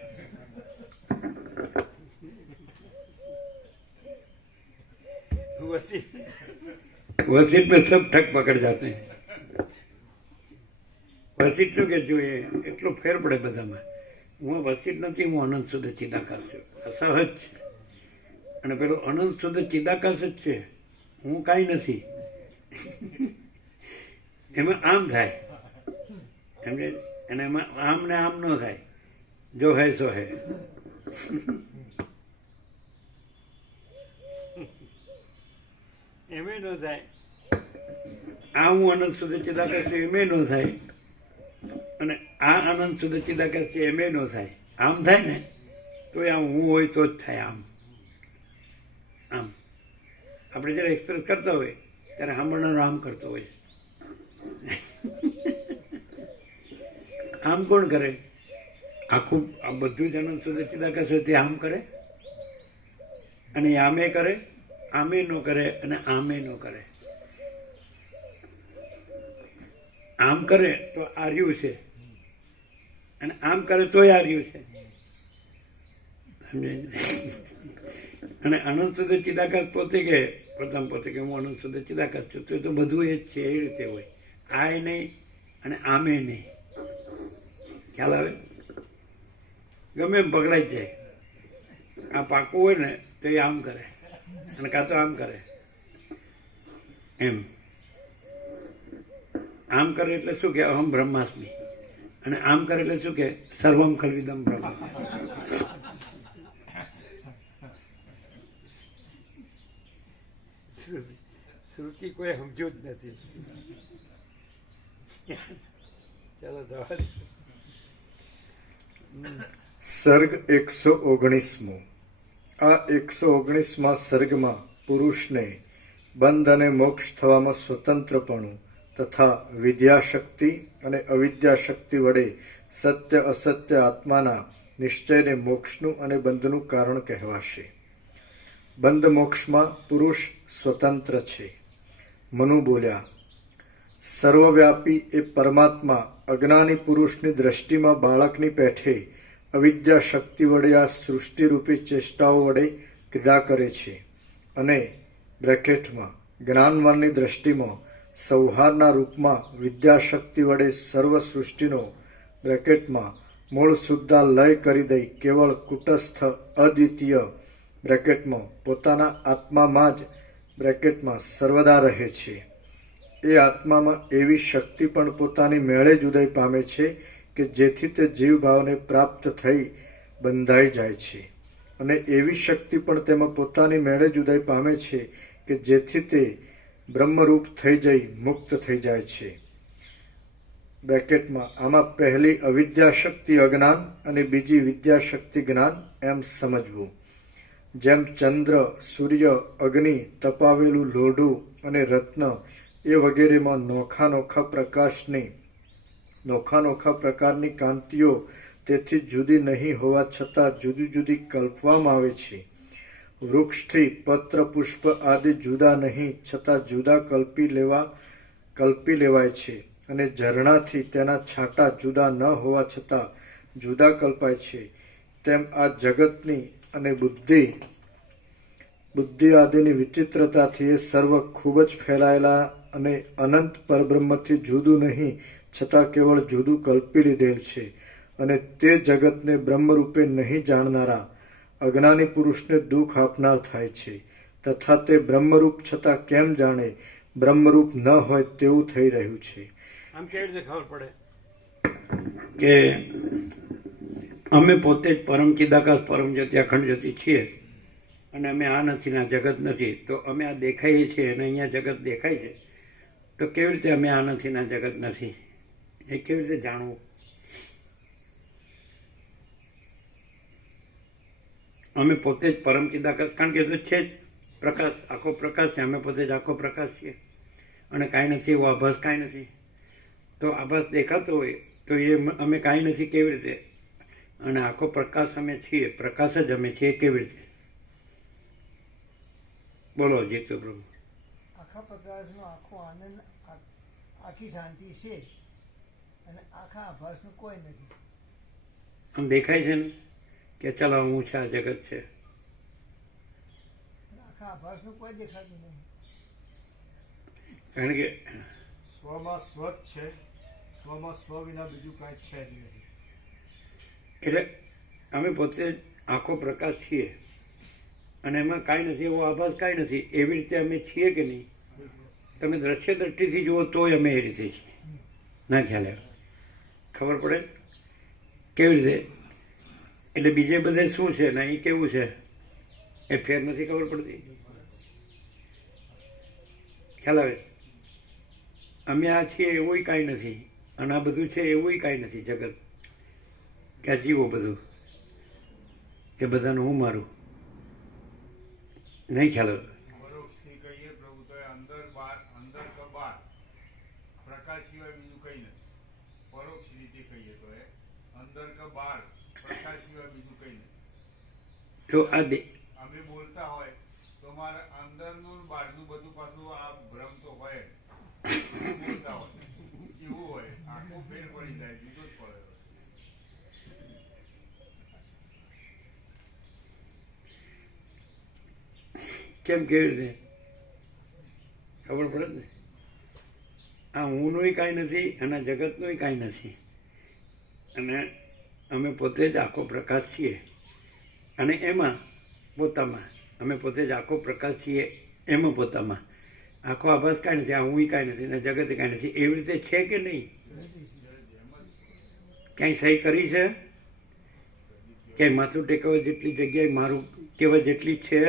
वसीट में सब ठग पकड़ जाते हैं. વસીટ શું કે જોઈએ એટલો ફેર પડે બધામાં. હું વસીટ નથી, હું અનંત શુદ્ધ ચિદાકાશ છું. અસહજ છે. અને પેલો અનંત શુદ્ધ ચિદાકાશ જ છે, હું કાંઈ નથી. એમાં આમ થાય સમજે. અને એમાં આમ ને આમ ન થાય. જો હે સો હે. એમ ન થાય. આ હું અનંત શુદ્ધ ચિદાકાશ છું એમ ન થાય. અને આ અનંત શુદ્ધ ચિદાકાશ છે એમ ન થાય. આમ થાય ને તો આ હું હોય તો જ થાય. આમ આમ આપણે જ્યારે એક્સપ્રેસ કરતા હોય ત્યારે સાંભળનારો આમ કરતો હોય. આમ કોણ કરે? આખું આ બધું જ અનંત સુધી ચિદાકાશ હોય તે આમ કરે, અને આમે કરે, આમે ન કરે, અને આમે ન કરે. આમ કરે તો આર્યું છે, અને આમ કરે તોય આર્યું છે. સમજાય? અને અનંત સુધી ચિદાકાશ પોતે કે પોતે કે હું અનંત સુધી ચિદાકાશ છું, તો બધું એ જ છે. એ રીતે હોય. આય નહીં અને આમે નહીં. ખ્યાલ આવે? ગમે એમ પકડાઈ જ જાય. આ પાકું હોય ને તો એ આમ કરે, અને કાં તો આમ કરે. એમ આમ કરે એટલે શું કે અહમ બ્રહ્માસ્મિ, અને આમ કરે એટલે શું કે સર્વમ ખલ્વિદમ બ્રહ્મ. શ્રુતિ કોઈ સમજ્યું જ નથી. ચાલો જવા દે. સર્ગ 119મો. આ 119મા સર્ગમાં પુરુષને બંધ અને મોક્ષ થવામાં સ્વતંત્રપણું તથા વિદ્યાશક્તિ અને અવિદ્યાશક્તિ વડે સત્ય અસત્ય આત્માના નિશ્ચયને મોક્ષનું અને બંધનું કારણ કહેવાશે. બંધ મોક્ષમાં પુરુષ સ્વતંત્ર છે. મનુ બોલ્યા, સર્વવ્યાપી એ પરમાત્મા અજ્ઞાની પુરુષની દ્રષ્ટિમાં બાળકની પેઠે અવિદ્યા શક્તિ વડે આ સૃષ્ટિરૂપી ચેષ્ટાઓ વડે ક્રીડા કરે છે, અને બ્રેકેટમાં જ્ઞાનવાનની દ્રષ્ટિમાં સંહારના રૂપમાં વિદ્યાશક્તિ વડે સર્વ સૃષ્ટિનો બ્રેકેટમાં મૂળ સુદ્ધા લય કરી દઈ કેવળ કુટસ્થ અદ્વિતીય બ્રેકેટમાં પોતાના આત્મામાં જ બ્રેકેટમાં સર્વદા રહે છે. એ આત્મામાં એવી શક્તિ પણ પોતાની મેળે જ ઉદય પામે છે કે જેથી તે જીવભાવને પ્રાપ્ત થઈ બંધાઈ જાય છે, અને એવી શક્તિ પણ તેમાં પોતાની મેળે જ ઉદય પામે છે કે જેથી તે બ્રહ્મરૂપ થઈ જઈ મુક્ત થઈ જાય છે. બ્રેકેટમાં આમાં પહેલી અવિદ્યાશક્તિ અજ્ઞાન અને બીજી વિદ્યાશક્તિ જ્ઞાન એમ સમજવું. જેમ ચંદ્ર, સૂર્ય, અગ્નિ, તપાવેલું લોઢું અને રત્ન એ વગેરેમાં નોખા નોખા પ્રકારની કાંતિઓ તેથી જુદી નહીં હોવા છતાં જુદી જુદી કલ્પવામાં આવે છે. વૃક્ષથી પત્ર પુષ્પ આદિ જુદા નહીં છતાં જુદા કલ્પી લેવાય છે, અને ઝરણાથી તેના છાંટા જુદા ન હોવા છતાં જુદા કલ્પાય છે. તેમ આ જગતની અને બુદ્ધિ આદિની વિચિત્રતાથી એ સર્વ ખૂબ જ ફેલાયેલા અને અનંત પરબ્રહ્મથી જુદું નહીં છતાં કેવળ જુદું કલ્પી લીધેલ છે, અને તે જગતને બ્રહ્મરૂપે નહીં જાણનારા અજ્ઞાની પુરુષને દુઃખ આપનાર થાય છે. તથા તે બ્રહ્મરૂપ છતાં કેમ જાણે બ્રહ્મરૂપ ન હોય તેવું થઈ રહ્યું છે. આમ કેવી રીતે ખબર પડે કે અમે પોતે જ પરમ ચિદાકાશ પરમ જ્યોતિ અખંડ જ્યોતિ છીએ, અને અમે આ નથી ને આ જગત નથી? તો અમે આ દેખાઈએ છીએ અને અહીંયા જગત દેખાય છે, તો કેવી રીતે અમે આ નથી ને આ જગત નથી? એ કેવી રીતે જાણવું? અમે પોતે જ પરમ ચિદાકાશ, કારણ કે એ તો છે જ પ્રકાશ, આખો પ્રકાશ છે. અમે પોતે જ આખો પ્રકાશ છીએ, અને કાંઈ નથી એવો આભાસ કાંઈ નથી. તો આભાસ દેખાતો હોય તો એ અમે કાંઈ નથી કેવી રીતે? અને આખો પ્રકાશ અમે છીએ, પ્રકાશ જ અમે છીએ કેવી રીતે? બોલો જીતુ પ્રભુ. આખા પ્રકાશનો આખો આનંદ, આખી શાંતિ છે, અને આખા આભાસનું કોઈ નથી. આમ દેખાય છે ને કે ચાલો હું છે, આ જગત છે. આખા આભાસનું કોઈ દેખાતું નહીં. કારણ કે સ્વમાં સ્વ જ છે, સ્વમાં સ્વ વિના બીજું કાંઈ છે જ નહીં. એટલે અમે પોતે આખો પ્રકાશ છીએ, અને એમાં કાંઈ નથી એવો આભાસ કાંઈ નથી. એવી રીતે અમે છીએ કે નહીં? તમે દ્રશ્ય દ્રષ્ટિથી જુઓ તોય અમે એ રીતે છીએ. ના ખ્યાલ આવે? ખબર પડે કેવી રીતે? એટલે બીજે બધે શું છે ને અહીં કેવું છે એ ફેર નથી ખબર પડતી. ખ્યાલ આવે? અમે આ છીએ એવું કાંઈ નથી, અને આ બધું છે એવું કાંઈ નથી. જગત કે આ જીવો બધું એ બધાનું હું મારું નહીં. ખ્યાલ આવે? કહીએ પ્રભુ તો અંદર કે બહાર પ્રકાશ સિવાય અંદર કે બહાર પ્રકાશ સિવાય બીજું કંઈ નહીં. તો આ અમે બોલતા હોય તો મારે અંદરનું ને બહારનું બધું પાછું આ ભ્રમ તો હોય જ. બોલતા હોય એવું હોય, આખું ફેર પડી જાય, જુદો જ પડે. કેમ કેવી રીતે ખબર પડે ને? આ હુંનું કાંઈ નથી અને જગતનું કાંઈ નથી, અને અમે પોતે જ આખો પ્રકાશ છીએ. અને એમાં પોતામાં અમે પોતે જ આખો પ્રકાશ છીએ, એમાં પોતામાં આખો આભાસ કાંઈ નથી. આ હું કાંઈ નથી ને જગત કાંઈ નથી. એવી રીતે છે કે નહીં? ક્યાંય સહી કરી છે? ક્યાંય માથું ટેકવા જેટલી જગ્યાએ મારું કહેવા જેટલી છે?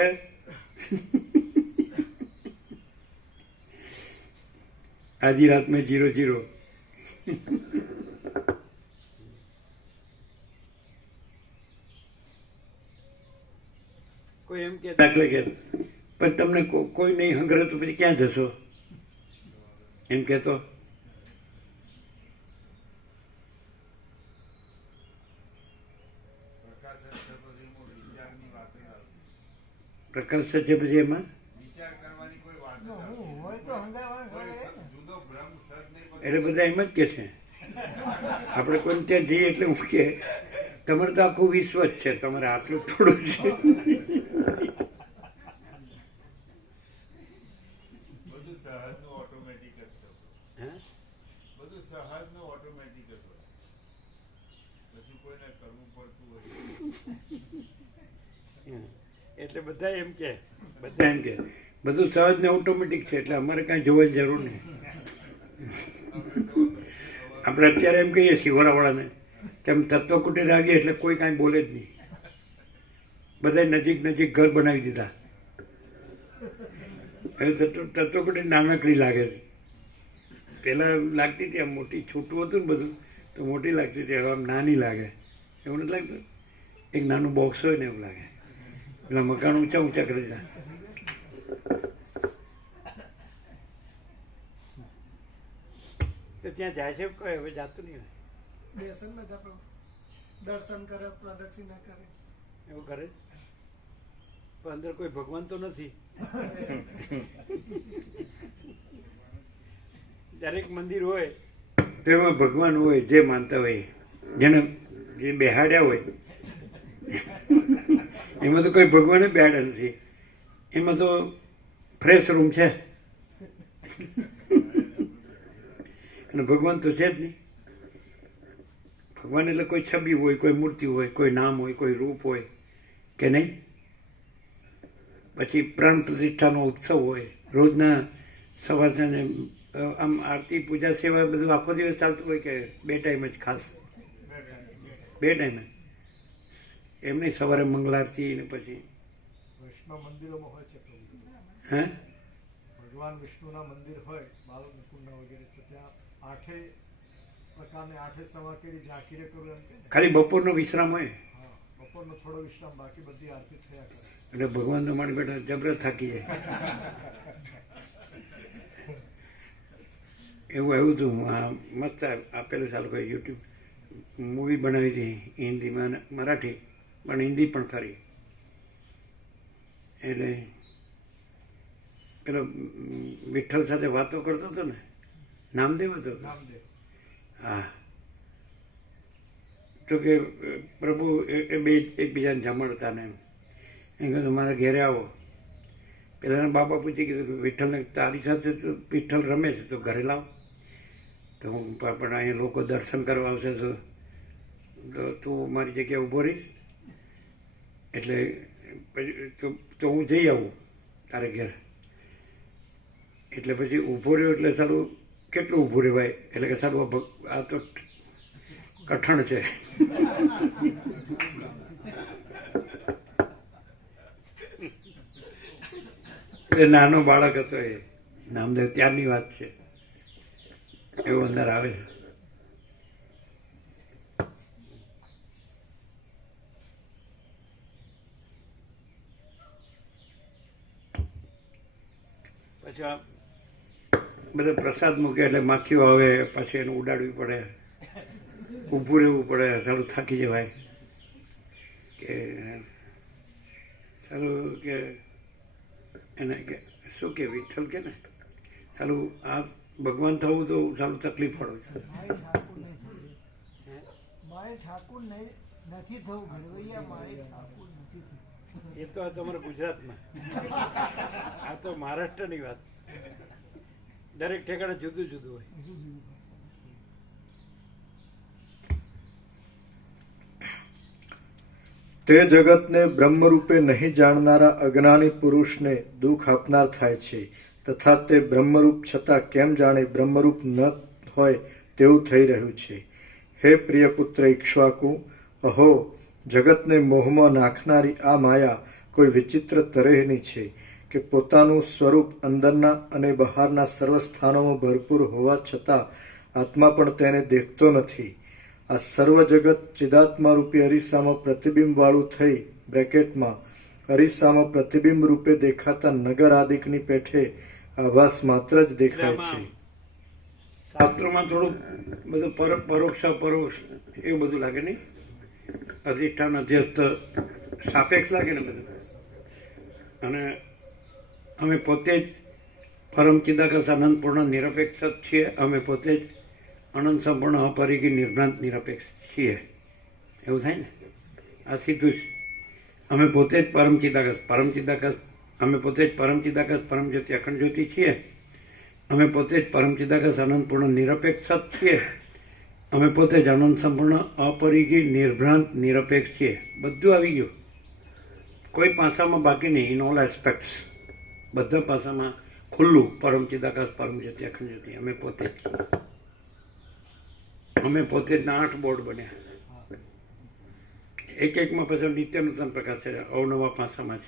આજી રાત મેં 0-0. કોઈ એમ કે દાખલે કે પણ તમને કોઈ નહીં હંગરે તો પછી ક્યાં જશો એમ કહેતો? પ્રકાશ છે પછી એમાં વિચાર કરવાની કોઈ વાત હું નથી. હોય તો હંગાવાળા કોઈ હોય ને. જુદો ભ્રમ સદ નહીં. એટલે બધા એમ જ કે છે. આપણે કોઈને ત્યાં જઈએ એટલે હું કે તમારે તો આખું વિશ્વ જ છે, તમારે આટલું થોડું છે. બધું સહજનું ઓટોમેટિક જ છે. હે? બધું સહજનું ઓટોમેટિક જ હોય. પછી કોઈને કરવું પડતું હોય. એટલે બધા એમ કે બધું સહજ ને ઓટોમેટિક છે, એટલે અમારે કાંઈ જોવાની જરૂર નહીં. આપણે અત્યારે એમ કહીએ શિવરાવાળાને તેમ તત્વકુટીર આવીએ એટલે કોઈ કાંઈ બોલે જ નહીં. બધા નજીક નજીક ઘર બનાવી દીધા. હવે તત્વકુટીર નાનકડી લાગે છે. પહેલાં લાગતી હતી આમ મોટી, છૂટું હતું ને બધું તો મોટી લાગતી હતી. હવે આમ નાની લાગે. એવું નથી લાગતું? એક નાનું બોક્સ હોય ને એવું લાગે. પેલા મકાન ઊંચા ઊંચા કરી દીધા. તો ત્યાં જાય છે કોઈ હવે જાતું નહીં હોય. બેસન બધા દર્શન કરે, પ્રદક્ષિણા કરે. એવું કરે પણ અંદર કોઈ ભગવાન તો નથી. દરેક મંદિર હોય તો એમાં ભગવાન હોય, જે માનતા હોય, જેને જે બેહાડ્યા હોય. એમાં તો કોઈ ભગવાન જ બેહાડ્યા નથી. એમાં તો ફ્રેશ રૂમ છે અને ભગવાન તો છે જ નહીં. ભગવાન એટલે કોઈ છબી હોય, કોઈ મૂર્તિ હોય, કોઈ નામ હોય, કોઈ રૂપ હોય કે નહીં? પછી પ્રાણ પ્રતિષ્ઠાનો ઉત્સવ હોય, રોજના સવાર સાંજે આમ આરતી પૂજા સેવા બધું આખો દિવસ ચાલતું હોય કે 2 ટાઈમ જ ખાસ? 2 ટાઈમ એમ નહીં, સવારે મંગલારતી ને પછી વૈષ્ણવ મંદિરોમાં હોય છે પ્રભુ. હે ભગવાન વિષ્ણુના મંદિર હોય, બાલમુકુંડના વગેરે, તો ત્યાં 8 પ્રકારની 8 સવા કરી ઝાંખીરે કરું એમ કે ને. ખાલી બપોરનો વિશ્રામ હોય. હા, બપોરનો થોડો વિશ્રામ, બાકી બધી આરતી થયા કરે. એટલે ભગવાન તો મારી બેટા જબરત થાકી જાય. એવું હતું. આ મસ્ત આપેલું ચાલુ કોઈ યુટ્યુબ મૂવી બનાવી હતી હિન્દીમાં અને મરાઠી, પણ હિન્દી પણ ખરી. એટલે પેલો વિઠ્ઠલ સાથે વાતો કરતો હતો ને, નામદેવ હતો. નામદેવ. હા, તો કે પ્રભુ એ બે એકબીજાને જમાડતા ને એમ કીધું મારા ઘેરે આવો. પેલાના બાપા પૂછી કીધું કે વિઠ્ઠલને તારી સાથે તો વિઠ્ઠલ રમે છે તો ઘરે લાવ. તો હું પણ અહીંયા લોકો દર્શન કરવા આવશે તો તું મારી જગ્યાએ ઊભો રહીશ, એટલે પછી તો હું જઈ આવું તારે ઘેર. એટલે પછી ઊભો રહ્યો એટલે સારું કેટલું ઊભું રહેવાય, એટલે કે સારું આ તો કઠણ છે. એ નાનો બાળક હતો એ નામદેવ, ત્યારની વાત છે. એવું અંદર આવે છે. પછી આ બધા પ્રસાદ મૂકે એટલે માખીઓ આવે, પછી એને ઉડાડવી પડે. ઊભું રહેવું પડે, સારું થાકી જવાય કે સારું કે એને કે શું કે વિઠ્ઠલ કે ને સારું આ ભગવાન થવું તો સારું તકલીફ પડે છે. મારે ઠાકુર નથી થવું ઘડવૈયા, મારે ઠાકુર નથી થવું. એ તો આ તમારા ગુજરાતમાં, આ તો મહારાષ્ટ્રની વાત. દરેક ઠેકાણે જુદું જુદું હોય. તે જગતને બ્રહ્મરૂપે નહીં જાણનારા અજ્ઞાની પુરુષને દુઃખ આપનાર થાય છે, તથા તે બ્રહ્મરૂપ છતાં કેમ જાણે બ્રહ્મરૂપ ન હોય તેવું થઈ રહ્યું છે. હે પ્રિય પુત્ર ઇક્ષ્વાકુ, અહો, જગતને મોહમાં નાખનારી આ માયા કોઈ વિચિત્ર તરેહની છે કે પોતાનું સ્વરૂપ અંદરના અને બહારના સર્વ સ્થાનોમાં ભરપૂર હોવા છતાં આત્મા પણ તેને દેખતો નથી. આ સર્વ જગત ચિદાત્મા રૂપી અરીસામાં પ્રતિબિંબ વાળું થઈ બ્રેકેટમાં અરીસામાં પ્રતિબિંબ રૂપે દેખાતા નગર આદિકની પેઠે આભાસ માત્ર જ દેખાય છે. શાસ્ત્રોમાં થોડું બધું પરોક્ષ અપરોક્ષ એવું બધું લાગે નહીં, અધિષ્ઠાન અધ્યસ્થ સાપેક્ષ લાગે ને બધું. અને અમે પોતે જ પરમ ચિદાકાશ આનંદપૂર્ણ નિરપેક્ષ જ છીએ. અમે પોતે જ અનંત સંપૂર્ણ અપરિગી નિર્ભ્રાંત નિરપેક્ષ છીએ. એવું થાય ને, આ સીધું જ. અમે પોતે જ પરમ ચિદાકાશ અમે પોતે જ પરમ ચિદાકાશ પરમ જ્યોતિ અખંડ જ્યોતિ છીએ. અમે પોતે જ પરમ ચિદાકાશ આનંદપૂર્ણ નિરપેક્ષ જ છીએ. અમે પોતે જ અનંત સંપૂર્ણ અપરિગી નિર્ભ્રાંત નિરપેક્ષ છીએ. બધું આવી ગયું, કોઈ પાસામાં બાકી નહીં. ઇન ઓલ એસ્પેક્ટ્સ બધા પાસામાં ખુલ્લું. પરમ ચિદાકાશ પરમ જ્યોતિ અખંડ જ્યોતિ અમે પોતે જ છીએ. અમે પોતે જ 8 બોર્ડ બન્યા. એક એકમાં પછી નિત્ય નૂતન પ્રકાશ છે, અવનવા પાસામાં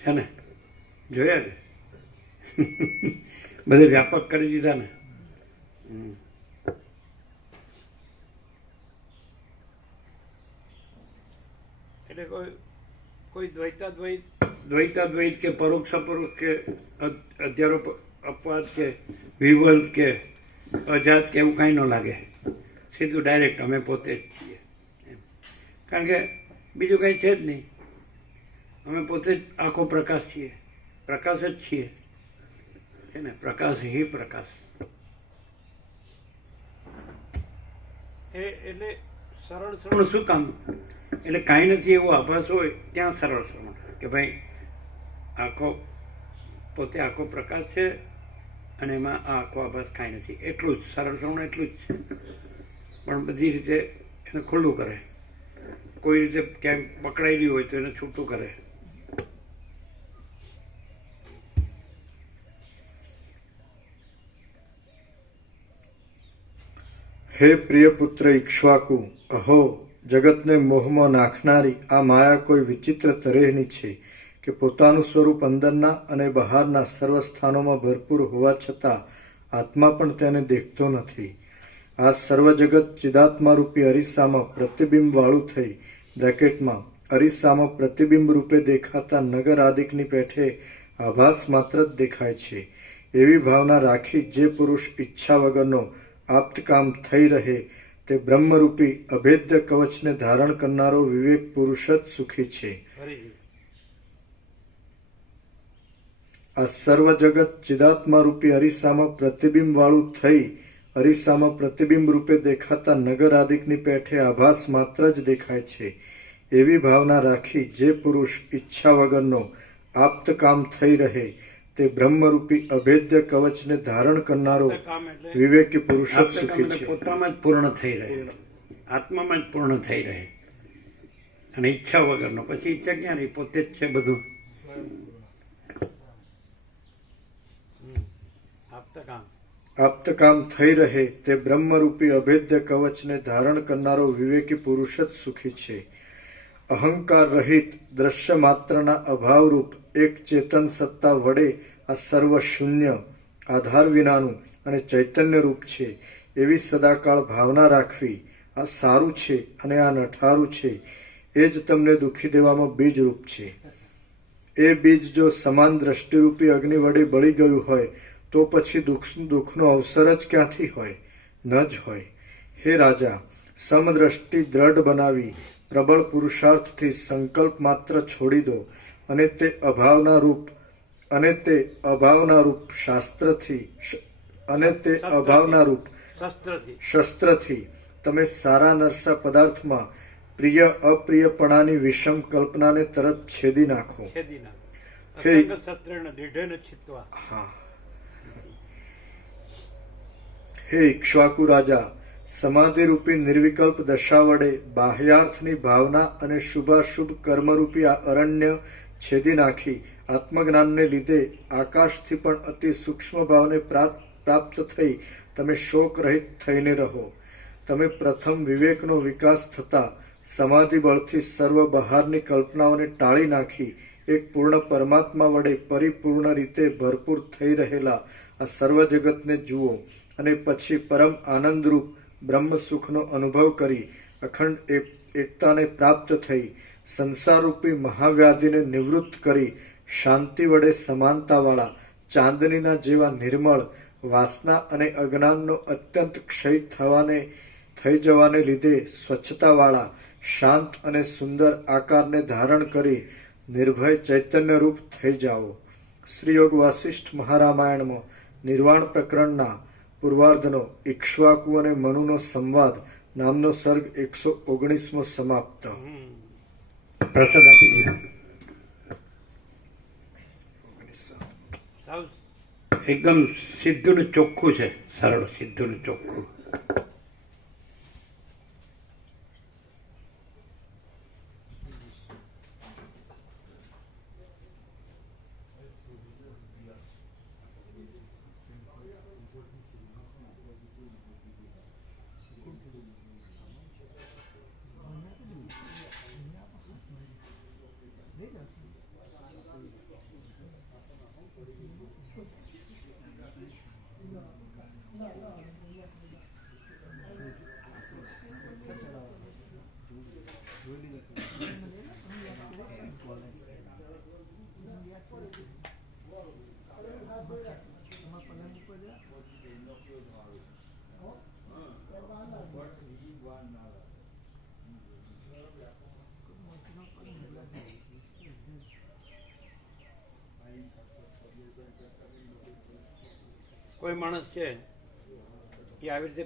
છે ને, જોયા ને બધે વ્યાપક કરી દીધા ને. એટલે કોઈ દ્વૈતાદ્વૈત કે પરોક્ષ અપરોક્ષ કે અધ્યારોપ અપવાદ કે વિવલ્સ કે અજાત કે એવું કાંઈ ન લાગે. સીધું ડાયરેક્ટ અમે પોતે જ છીએ. કારણ કે બીજું કંઈ છે જ નહીં. અમે પોતે જ આખો પ્રકાશ છીએ, પ્રકાશ જ છીએ છે ને. પ્રકાશ હિ પ્રકાશ. એટલે સરળ શ્રવણ શું કામ? એટલે કાંઈ નથી એવો આભાસ હોય ત્યાં સરળ શ્રવણ, કે ભાઈ આખો પોતે આખો પ્રકાશ છે અને એમાં આ આખો આભાસ કાંઈ નથી. એટલું જ સરળ શ્રવણ, એટલું જ છે. પણ બધી રીતે એને ખુલ્લું કરે. કોઈ રીતે ક્યાંક પકડાયેલી હોય તો એને છૂટું કરે. હે પ્રિય પુત્ર ઇક્ષ્વાકુ, અહો, જગતને મોહમાં નાખનારી આ માયા કોઈ વિચિત્ર તરેહની છે કે પોતાનું સ્વરૂપ અંદરના અને બહારના સર્વ સ્થાનોમાં ભરપૂર હોવા છતાં આત્મા પણ તેને દેખતો નથી. આ સર્વ જગત ચિદાત્મા રૂપી અરીસામાં પ્રતિબિંબ વાળું થઈ બ્રેકેટમાં અરીસામાં પ્રતિબિંબ રૂપે દેખાતા નગર આદિકની પેઠે આભાસ માત્ર જ દેખાય છે. એવી ભાવના રાખી જે પુરુષ ઈચ્છા વગરનો આપ્તકામ થઈ રહે તે બ્રહ્મરૂપી અભેદ્ય કવચને ધારણ કરનારો વિવેક પુરુષ જ સુખી છે. આ સર્વ જગત ચિદાત્મા રૂપી અરીસામાં પ્રતિબિંબ વાળું થઈ અરીસામાં પ્રતિબિંબ રૂપે દેખાતા નગર આદિકની પેઠે આભાસ માત્ર જ દેખાય છે. એવી ભાવના રાખી જે પુરુષ ઈચ્છા વગરનો આપ્તકામ થઈ રહે તે બ્રહ્મરૂપી અભેદ્ય કવચને ધારણ કરનારો વિવેકી પુરુષ જ સુખી છે. પોતામાં જ પૂર્ણ થઈ રહે, આત્મામાં જ પૂર્ણ થઈ રહે અને ઈચ્છા વગરનો. પછી ઈચ્છા ક્યાં રહી? પોતે જ છે બધું. આપ્તકામ થઈ રહે તે બ્રહ્મરૂપી અભેદ્ય કવચને ધારણ કરનારો વિવેકી પુરુષ જ સુખી છે. અહંકાર રહિત દ્રશ્ય માત્રના અભાવરૂપ એક ચેતન સત્તા વડે આ સર્વ શૂન્ય, આધાર વિનાનું અને ચૈતન્ય રૂપ છે એવી સદાકાળ ભાવના રાખવી. આ સારું છે અને આ નઠારું છે એ જ તમને દુઃખી દેવામાં બીજરૂપ છે. એ બીજ જો સમાન દ્રષ્ટિરૂપી અગ્નિ વડે બળી ગયું હોય તો પછી દુઃખનો અવસર જ ક્યાંથી હોય? ન જ હોય. હે રાજા, સમદ્રષ્ટિ દ્રઢ બનાવી પ્રબળ પુરુષાર્થથી સંકલ્પ માત્ર છોડી દો અને તે અભાવના રૂપ શસ્ત્રથી તમે સારા નરસા પદાર્થમાં પ્રિય અપ્રિયપણાની વિષમ કલ્પનાને તરત છેદી નાખો. હે ઇક્ષ્વાકુ રાજા, સમાધિરૂપી નિર્વિકલ્પ દશા વડે બાહ્યાર્થની ભાવના અને શુભાશુભ કર્મરૂપી આ અરણ્ય છેદી નાખી આત્મજ્ઞાનને લીધે આકાશથી પણ અતિ સૂક્ષ્મ ભાવને પ્રાપ્ત થઈ તમે શોક રહિત થઈને રહો. તમે પ્રથમ વિવેકનો વિકાસ થતા સમાધિ બળથી સર્વ બહારની કલ્પનાઓને ટાળી નાખી એક પૂર્ણ પરમાત્મા વડે પરિપૂર્ણ રીતે ભરપૂર થઈ રહેલા આ સર્વ જગતને જુઓ અને પછી પરમ આનંદરૂપ બ્રહ્મ સુખનો અનુભવ કરી અખંડ એકતાને પ્રાપ્ત થઈ સંસારરૂપી મહાવ્યાધિને નિવૃત્ત કરી શાંતિ વડે સમાનતાવાળા ચાંદનીના જેવા નિર્મળ વાસના અને અજ્ઞાનનો અત્યંત ક્ષય થઈ જવાને લીધે સ્વચ્છતાવાળા શાંત અને સુંદર આકારને ધારણ કરી નિર્ભય ચૈતન્યરૂપ થઈ જાઓ. શ્રી યોગ વાસિષ્ઠ મહારામાયણમાં નિર્વાણ પ્રકરણના પૂર્વાર્ધનો ઇક્ષ્વાકુ અને મનુનો સંવાદ નામનો સર્ગ 119મો સમાપ્ત. પ્રસાદ આપી દીધો. એકદમ સીધું ને ચોખ્ખું છે, સરળ સીધું ને ચોખ્ખું. કોઈ માણસ છે એ આવી રીતે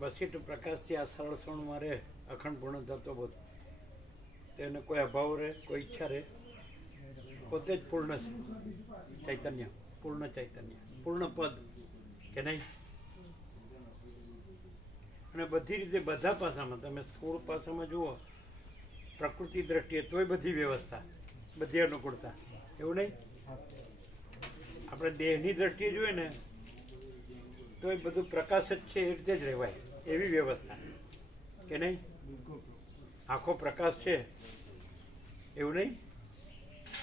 વસીઠ પ્રકાશથી આ સરળ ક્ષણમાં રહે, અખંડ પૂર્ણ થતો બોધ, તેને કોઈ અભાવ રહે, કોઈ ઈચ્છા રહે, પોતે જ પૂર્ણ છે ચૈતન્ય, પૂર્ણ ચૈતન્ય, પૂર્ણ પદ કે નહીં. અને બધી રીતે બધા પાસામાં તમે સ્થૂળ પાસામાં જુઓ, પ્રકૃતિ દ્રષ્ટિએ તોય બધી વ્યવસ્થા, બધી અનુકૂળતા, એવું નહીં. આપણે દેહની દ્રષ્ટિએ જોઈએ ને તો એ બધું પ્રકાશ જ છે, એ રીતે જ રહેવાય એવી વ્યવસ્થા કે નહીં. આખો પ્રકાશ છે એવું નહીં,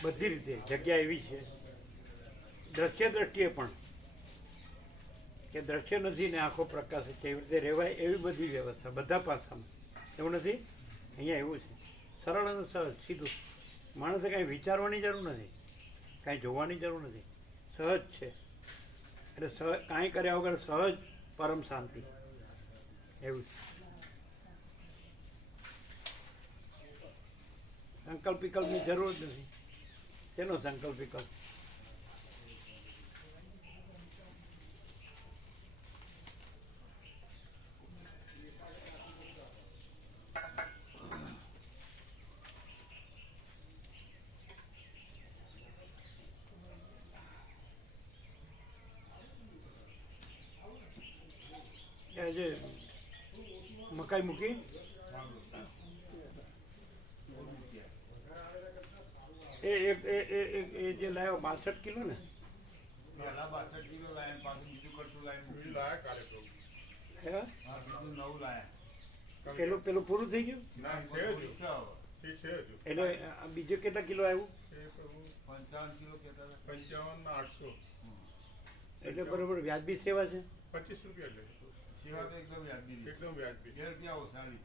બધી રીતે જગ્યા એવી છે. દ્રશ્ય દ્રષ્ટિએ પણ કે દ્રશ્ય નથી ને આખો પ્રકાશ છે એવી રીતે રહેવાય એવી બધી વ્યવસ્થા બધા પાસામાં. એવું નથી, અહીંયા એવું છે સરળ અને સહજ સીધું. માણસે કાંઈ વિચારવાની જરૂર નથી, કાંઈ જોવાની જરૂર નથી, સહજ છે. એટલે કાંઈ કર્યા વગર સહજ પરમ શાંતિ એવું. સંકલ્પ વિકલ્પની જરૂર જ નથી. શેનો સંકલ્પ વિકલ્પ? જે મકાઈ મૂકી એ જે લાવ્યો 62 કિલો ને, પહેલા 62 કિલો લાયા, પાછું બીજું કરતું લાયા, લાયા કાલે તો બીજું નવું લાયા. પેલું પૂરું થઈ ગયું એટલે બીજું કેટલા કિલો આવ્યું? 55 કિલો કહેતા હતા. 55 ના 800 એટલે બરોબર વ્યાજબી સેવા છે. 25 રૂપિયા લે સેવા તો એકદમ વ્યાજબી, એકદમ વ્યાજબી. ઘેર ક્યાં સારી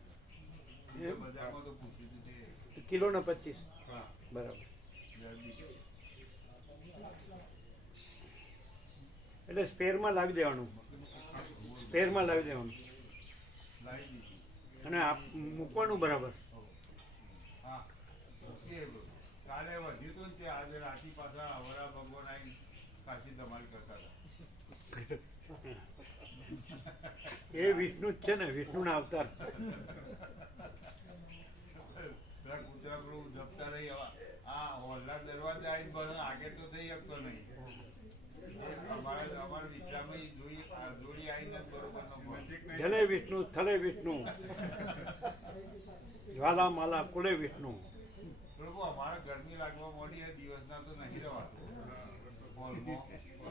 બજારમાં તો પૂછ્યું તે કિલો ના 25. હા બરાબર. વ્યાજબી. એટલે સ્પેરમાં લાવી દેવાનું, સ્પેરમાં લાવી દેવાનું. લાવી દીધી. અને આ મૂકવાનું બરાબર. હા એ કાલે વધ્યું હતું ને તે આજે રાતી પાછા અવરા ભગવાન આવીને કાશી ધમાલ કરતા હતા. એ વિષ્ણુ જ છે ને, વિષ્ણુના અવતાર. પેલા કૂતરા પેલું જપતા રહી આ હોલના દરવાજા આવીને બધો આગળ તો થઈ શકતો નહીં. અમારા વિશ્રામ જોડી આવીને બરોબર જલે વિષ્ણુ સ્થલે વિષ્ણુ જ્વાલા માલા કુલે વિષ્ણુ. પ્રભુ અમારે ગરમી લાગવા માંડી દિવસના તો નહીં રહેવાતું.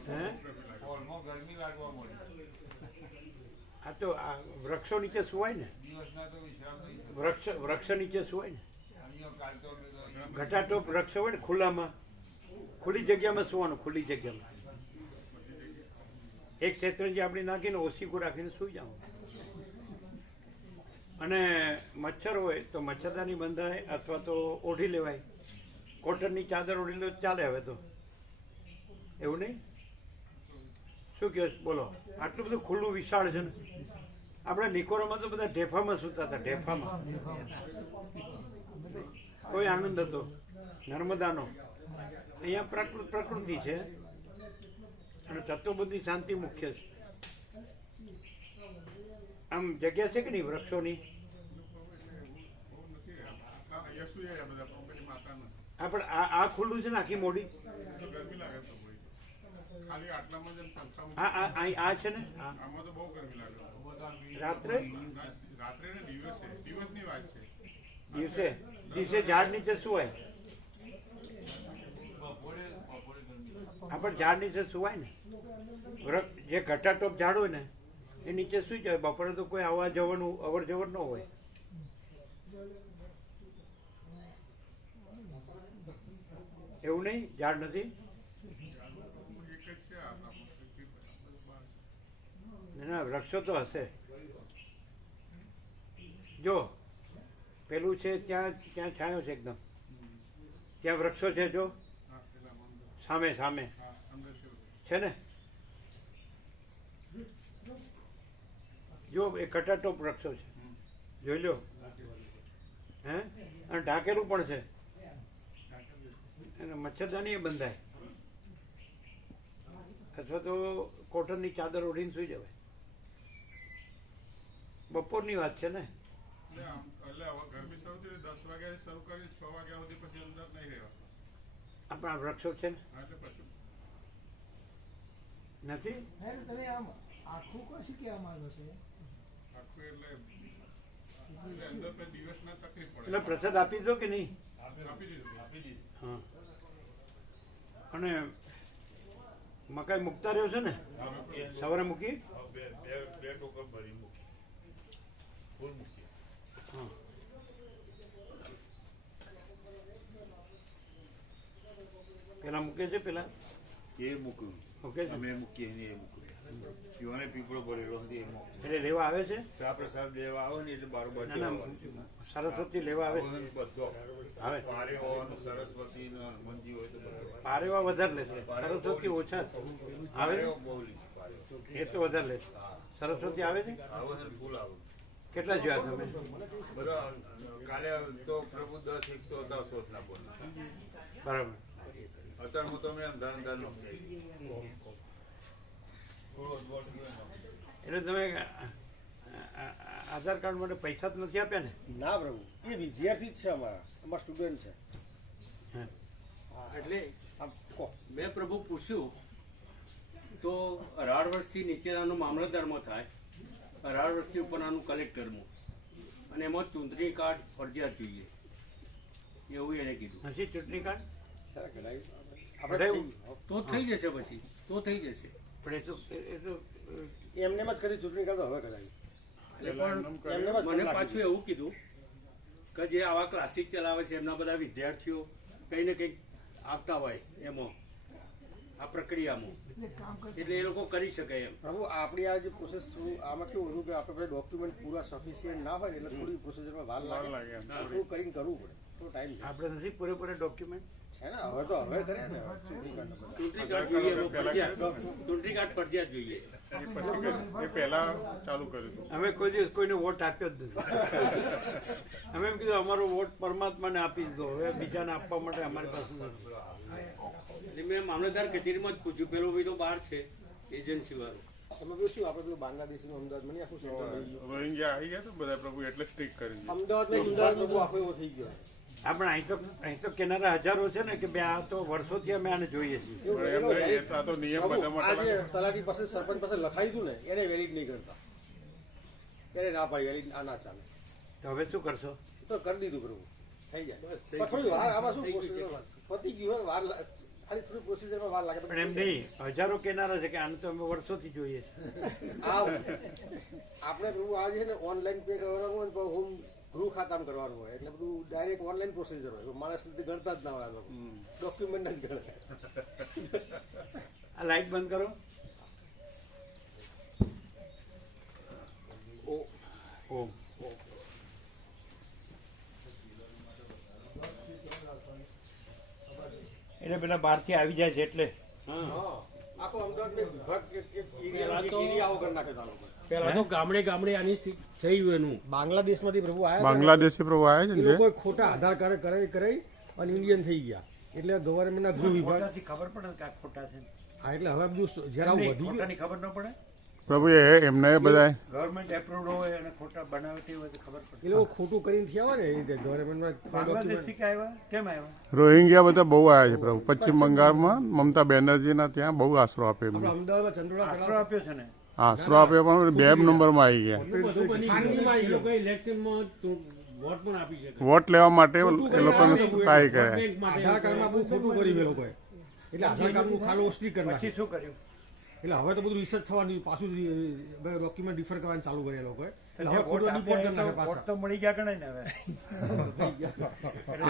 હે હોલમાં ગરમી લાગવા માંડી આ તો આ વૃક્ષો નીચે સુવાય ને, દિવસના તો વિશ્રામ નહીં થતો. વૃક્ષ નીચે સુવાય ને. અહીંયા કાલ તો ઘટાટોપ વૃક્ષ હોય ને ખુલ્લામાં, ખુલ્લી જગ્યામાં સુવાનું, ખુલ્લી જગ્યામાં. એક શેતરંજી આપણી નાખીને ઓસીકું રાખીને સુઈ જાવ. અને મચ્છર હોય તો મચ્છરદાની બંધાય અથવા તો ઓઢી લેવાય. કોટનની ચાદર ઓઢી લે ચાલે. હવે તો એવું નહીં. શું કહો બોલો? આટલું બધું ખુલ્લું વિશાળ છે ને. આપણે નિકોરોમાં તો બધા ઢેફામાં સૂતા હતા, ઢેફામાં. કોઈ આનંદ હતો નર્મદાનો. અહીંયા પ્રકૃતિ છે અને તત્વબુદ્ધિ શાંતિ મુખ્ય છે. આમ જગ્યા છે કે નહીં વૃક્ષોની? હા પણ આ ખુલ્લું છે ને આખી મોડી. આ છે ને રાત્રે દિવસે ઝાડ નીચે સુવાય. હા પણ ઝાડ નીચે સુવાય ને. જે ઘટાટોપ ઝાડ હોય ને એ નીચે સુઈ જાય. બપોરે તો કોઈ આવવા જવાનું અવર જવર ન હોય. એવું નહીં? ઝાડ નથી? ના વૃક્ષો તો હશે. જો પેલું છે ત્યાં છાંયો છે એકદમ. ત્યાં વૃક્ષો છે જો સામે છે ને. જો એ કટાટોપ વૃક્ષો છે, જોઈ લો. હે અને ઢાંકેલું પણ છે. અને મચ્છરદાની એ બંધાય અથવા તો કોટનની ચાદર ઓઢીને સુઈ જવાય. બપોરની વાત છે ને. આપણા વૃક્ષો છે ને. નથી તમે આમ આખું કશું કહેવા માંગો છો? એટલે પ્રસાદ આપી દો કે નહીં? હા. અને મકાઈ મૂકતા રહ્યો છે ને? સવારે મૂકી? બે ટોકર ભરી મૂકી, ફૂલ મૂકી. હા. પેલા મૂકે છે? પેલા એ મૂક્યું, મૂકે છે? અમે મૂકીએ ને એ મૂક્યું. યુવાને પીપળો ભરેલો હતી એ મૂક્યું. એટલે લેવા આવે છે? ચા પ્રસાદ દેવા આવે ને એટલે બારોબાર ના ના, સરસ્વતી લેવા આવે. બધો આવે પારેવો સરસ્વતી હનુમાનજી હોય તો બધા. પારેવા વધારે લે છે, સરસ્વતી ઓછા છે. આવે છે? બહુ લીધી પારેવો. એ તો વધારે લે છે. સરસ્વતી આવે છે? આવો ને ફૂલ આવો. કેટલા જોયા તમે? બધા કાલે તો પ્રભુ 10 એક તો 10 વર્ષના બોલ. બરાબર. અત્યારમાં તો મેં અંધાર નો એટલે તમે આધાર કાર્ડ માટે પૈસા તો નથી આપ્યા ને? ના પ્રભુ, એ વિદ્યાર્થી જ છે અમારા સ્ટુડન્ટ છે. એટલે મેં પ્રભુ પૂછ્યું તો 18 વર્ષથી નીચેનાનું મામલતદારમાં થાય, 18 વર્ષથી ઉપરનાનું કલેક્ટરમાં, અને એમાં ચૂંટણી કાર્ડ ફરજિયાત જોઈએ એવું એને કીધું. નથી ચૂંટણી કાર્ડ? આપણે તો થઈ જશે, પછી તો થઈ જશે. પણ એ તો એમને જ કરી ચૂંટણી કાર્ડ હવે કરાવી. એટલે પણ મને પાછું એવું કીધું કે જે આવા ક્લાસીસ ચલાવે છે એમના બધા વિદ્યાર્થીઓ કંઈ ને કંઈક આવતા હોય એમાં આ પ્રક્રિયામાં, એટલે એ લોકો કરી શકે એમ. પ્રભુ આપણી આ જે પ્રોસેસ આમાં કેવું હતું કે આપણે ડોક્યુમેન્ટ પૂરા સફિશિયન્ટ ના હોય ને એટલે થોડી પ્રોસેસરમાં વાર લાગે, થોડું કરીને કરવું પડે. થોડો ટાઈમ છે આપણે નથી પૂરેપૂરે ડોક્યુમેન્ટ છે ને હવે તો હવે કરે ને ચૂંટણી કાર્ડ બધા. ચૂંટણી કાર્ડ જોઈએ હવે ફરજિયાત. ચૂંટણી કાર્ડ ફરજિયાત જોઈએ. એ પછી કર્યું. એ પહેલા ચાલુ કર્યું હતું. અમે કોઈ દિવસ કોઈને વોટ આપ્યો જ નથી. અમે એમ કીધું અમારો વોટ પરમાત્માને આપી દીધો, હવે બીજાને આપવા માટે અમારી પાસે નથી. એટલે મેં મામલતદાર કચેરીમાં જ પૂછ્યું, પેલો ભાઈ તો બહાર છે એજન્સી વાળો. તમે પેલું શું આપણે પેલું બાંગ્લાદેશનું અમદાવાદ મને આખું સેન્ટર થઈ ગયું. રોહિંગ્યા આવી ગયા તો બધા પ્રભુ એટલે સ્ટ્રીક કરી દીધું. અમદાવાદ પ્રભુ આખો એવો થઈ ગયો. આપણે અહીં તો કેનારા હજારો છે ને કે બે આ તો વર્ષોથી અમે આને જોઈએ છીએ. પણ એમ નહીં, આ તો નિયમ બધા આ માટે જે તલાટી પાસે સરપંચ પાસે લખાઈ હતું ને એને વેલિડ નહીં કરતા, એને ના પાડી વેલિડ આ ના ચાલે, તો હવે શું કરશો? તો કરી દીધું પ્રભુ થઈ જાય. પણ થોડી વાર આમાં શું પ્રોસીજર પતી ગયું હોય, વાર ખાલી થોડી પ્રોસીજરમાં વાર લાગે. પણ એમ નહીં, હજારો કેનારા છે કે આને તો અમે વર્ષોથી જોઈએ છીએ. આ આપણે પ્રભુ આ છે ને ઓનલાઈન પે કરવાનું હોય ને હોમ ગૃહ ખાતામાં કરવાનું હોય એટલે બધું ડાયરેક્ટ ઓનલાઈન પ્રોસીજર હોય, માણસ ગણતા જ ના હોય, લોકો ડોક્યુમેન્ટ જ ગણે. આ લાઈટ બંધ કરો. ઓમ એટલે પેલા બહારથી આવી જાય છે એટલે આખો અમદાવાદ વિભાગ એરિયા આવો કરી નાખે તાલુકો. પેલા તો ગામડે ગામડે આની થયું એનું. બાંગ્લાદેશમાંથી પ્રભુ આવ્યા બાંગ્લાદેશી પ્રભુ આવ્યા એ છે લોકો ખોટા આધાર કાર્ડ કરાઈ અને ઇન્ડિયન થઈ ગયા એટલે ગવર્મેન્ટના ગૃહ વિભાગ ખોટાથી ખબર પડે કે આ ખોટા છે. હા એટલે હવે બધું જયારે આવું વધી ગયું ખોટાની ખબર ન પડે. પ્રભુ એમને બધા ગવર્મેન્ટ એપ્રુવડ હોય અને ખોટા બનાવટી હોય તો ખબર પડે. એ લોકો ખોટું કરીને થયા હોય ને એ રીતે ગવર્મેન્ટમાં બાંગ્લાદેશથી કે આવ્યા કેમ આવ્યા? રોહિંગ્યા બધા બહુ આવ્યા છે પ્રભુ. પશ્ચિમ બંગાળમાં મમતા બેનર્જીના ત્યાં બહુ આશરો આપે એમને. આપણે અમદાવાદમાં ચંદ્રોડા આશરો તળાવ આપ્યો છે ને. આશરો આપે પણ 2 નંબરમાં આવી ગયા. બધું બની ગયું. એ લોકો ઇલેક્શનમાં વોટ પણ આપી શકે. વોટ લેવા માટે એ લોકોને ટ્રાય કરે. આધાર કાર્ડમાં બહુ ખોટું કર્યું એ લોકોએ એટલે આધાર કાર્ડનું ખાલી ઓસ્ટ્રી કરી પછી નાખ્યું. શું કર્યું? એટલે હવે તો બધું રિસર્ચ થવાનું પાછું ડોક્યુમેન્ટ રિફર કરવાનું ચાલુ કર્યા લોકોએ એટલે હવે વોટ ખોટું ડિપોર્ટ કરી નાખે વોટ પાછા. તો મળી ગયા ગણાય ને હવે.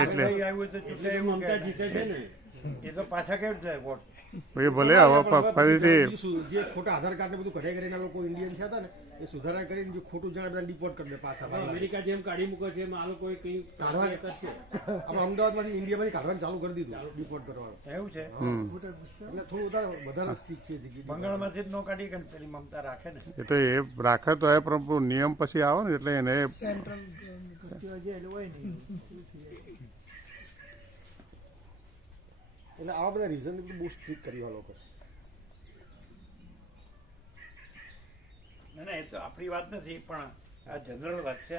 એટલે. એટલે આવ્યું તો એટલે એ મમતા જીતે છે ને. એ તો પાછા કેવું થાય વોટ? એ ભલે હવે ફરીથી જે ખોટા આધાર કાર્ડ ને બધું કઢાઈ કરીને લોકો ઇન્ડિયન થયા હતા ને એ સુધારા કરીને જે ખોટું જણાય બધા ડિપોર્ટ કરી દે પાછા. અમેરિકા જેમ કાઢી મૂકે છે એમ આ લોકોએ કઈ કાઢવા એક જ છે. આપણે અમદાવાદમાંથી ઇન્ડિયામાંથી કાઢવાનું ચાલુ કરી દીધું ડિપોર્ટ કરવાનું. એવું છે. એટલે થોડું વધારે સ્ટ્રીક છે જગ્યા. બંગાળમાંથી જ નો કાઢી કે પેલી મમતા રાખે ને. એ તો એ રાખે તો એ પણ નિયમ પછી આવે ને એટલે એને સેન્ટ્રલ ગવર્મેન્ટ જે હોય ને એટલે આવા બધા રીઝન બહુ સ્ટ્રીક કર્યું આ લોકો. ના ના, એ તો આપણી વાત નથી પણ આ જનરલ વાત છે.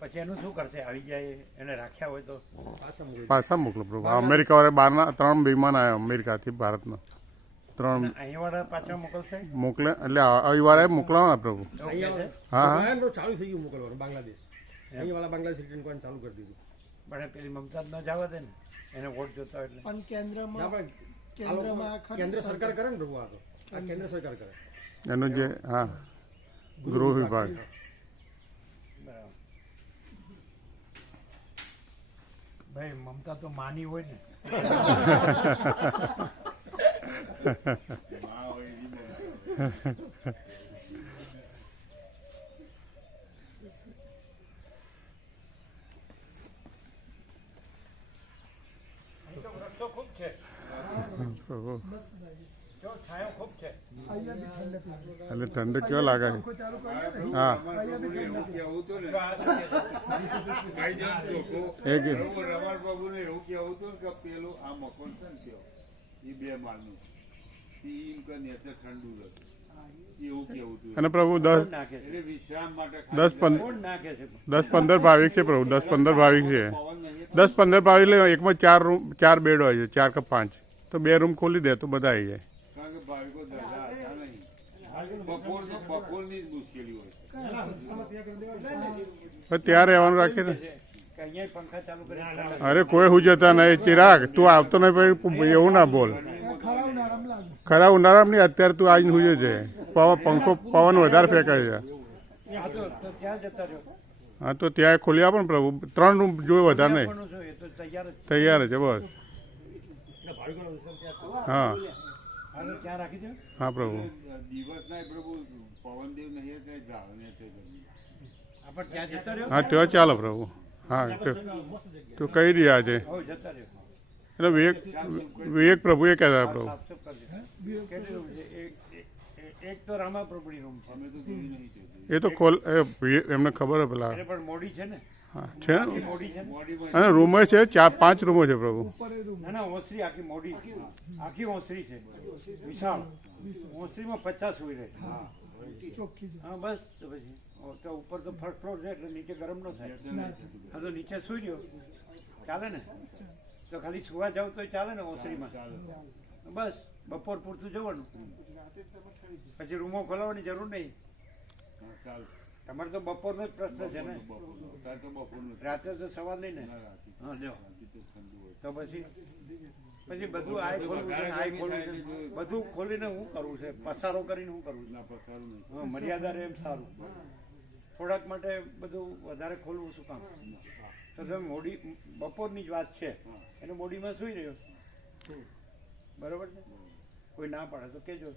પછી એનું શું કરશે? આવી જાય એને રાખ્યા હોય તો પાછા મોકલો પ્રભુ. અમેરિકા વાળા 3 વિમાન આવ્યા અમેરિકાથી ભારતમાં 3 અહીં વાળા પાછા મોકલશે. મોકલે એટલે અવિવારે મોકલાવાના પ્રભુ. હા હા ચાલુ થઈ ગયું મોકલવાનું બાંગ્લાદેશ. અહીં વાળા બાંગ્લાદેશ રિટર્ન કરવાનું ચાલુ કરી દીધું. પણ પેલી મમતા ન જવા દે ને, એને વોટ જોતા એટલે. પણ કેન્દ્રમાં આ લોકો કેન્દ્ર સરકાર કરે ને પ્રભુ આ તો આ કેન્દ્ર સરકાર કરે. એનું જે હા ગૃહ વિભાગ. બરાબર. ભાઈ મમતા તો માની હોય ને. અહીં તો વૃક્ષો ખૂબ છે. પ્રભુ જો છાંયો ખૂબ છે. એટલે ઠંડક કેવો લાગે છે. હા એવું કેવું હતું ને જો આ શું છે? કઈ જણ ચોખ્ખો એક રમણ બાબુને એવું કેવું હતું ને કે પેલું આ મકાન છે ને કયો એ 2 માળનું એમ કે નેચર ઠંડુ હતું એવું કેવું હતું. અને પ્રભુ કોણ 10 નાખે છે? એટલે વિશ્રામ માટે 10-15 કોણ નાખે છે? 10-15 ભાવિક છે પ્રભુ. 10-15 ભાવિક છે. પવન નહીં 10-15 ભાવિક એટલે એકમાં 4 રૂમ 4 બેડ હોય છે, 4 કે 5 તો 2 રૂમ ખોલી દે તો બધા આવી જાય. કારણ કે ભાવિકો દરગાહ હતા નહીં. બપોરની જ મુશ્કેલી હોય છે. પણ ત્યાં રહેવાનું રાખીએ ને. કે અહીંયા પંખા ચાલુ કરી. અરે કોઈ હું જતા નહીં. ચિરાગ તું આવતો નહીં પછી એવું ના બોલ. ખરા ઉનાળામાં નહીં, અત્યારે તું આવીને હુજે છે. પવન વધારે ફેંકાય છે. હા તો ત્યાં જતા રહ્યો. હા તો ત્યાં ખોલી આપો ને પ્રભુ. 3 રૂમ જોઈએ વધારે નહીં. આપવાનું શું? એ તો તૈયાર જ છે. તૈયાર છે બસ. હા હાલો, ત્યાં રાખી દો. હા પ્રભુ. દિવસના પ્રભુ પવનદેવ નહીં એટલે ઝાડને તે ગમી. આપણે ત્યાં જતા રહ્યો. હા ત્યાં ચાલો પ્રભુ. હા તો કઈ દે આજે હવે જતા રહ્યો એટલે વિવેક પ્રભુએ કહેતા પ્રભુ સાફ કરજો કેટલી રૂમ છે એક તો રામા પ્રભુની રૂમ છે એ તો ખોલ એમને ખબર હોય પેલા એને પણ મોડી છે ને હા છે ને મોડી છે ને અને રૂમો છે 4-5 રૂમો છે પ્રભુ ના ના ઓસરી આખી મોડી આખી ઓસરી છે વિશાળ ઓસરીમાં 50 સુઈ રહે હા બસ તો પછી તો ઉપર તો ફર્સ્ટ ફ્લોર છે એટલે નીચે ગરમ ન થાય હા તો નીચે સુઈ રહ્યો ચાલે ને તો ખાલી સુવા જાવ તો ચાલે ને ઓસરીમાં બસ બપોર પૂરતું જવાનું પછી રૂમો ખોલાવવાની જરૂર નહીં તમારે તો બપોરનો જ પ્રશ્ન છે ને રાત્રે તો સવાલ નહીં ને હા લ્યો તો પછી બધું આ ખોલવું છે આ ખોલવું છે બધું ખોલીને શું કરવું છે પસારો કરીને શું કરવું હા મર્યાદા રહે એમ સારું થોડાક માટે બધું વધારે ખોલવું શું કામ તો તમે મોડી બપોરની જ વાત છે એને મોડીમાં સુઈ રહ્યો બરોબર છે કોઈ ના પાડે તો કેજો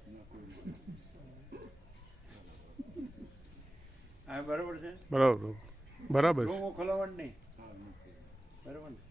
હા બરોબર છે બરાબર રૂમો ખોલાવવાનું નહીં બરોબર ને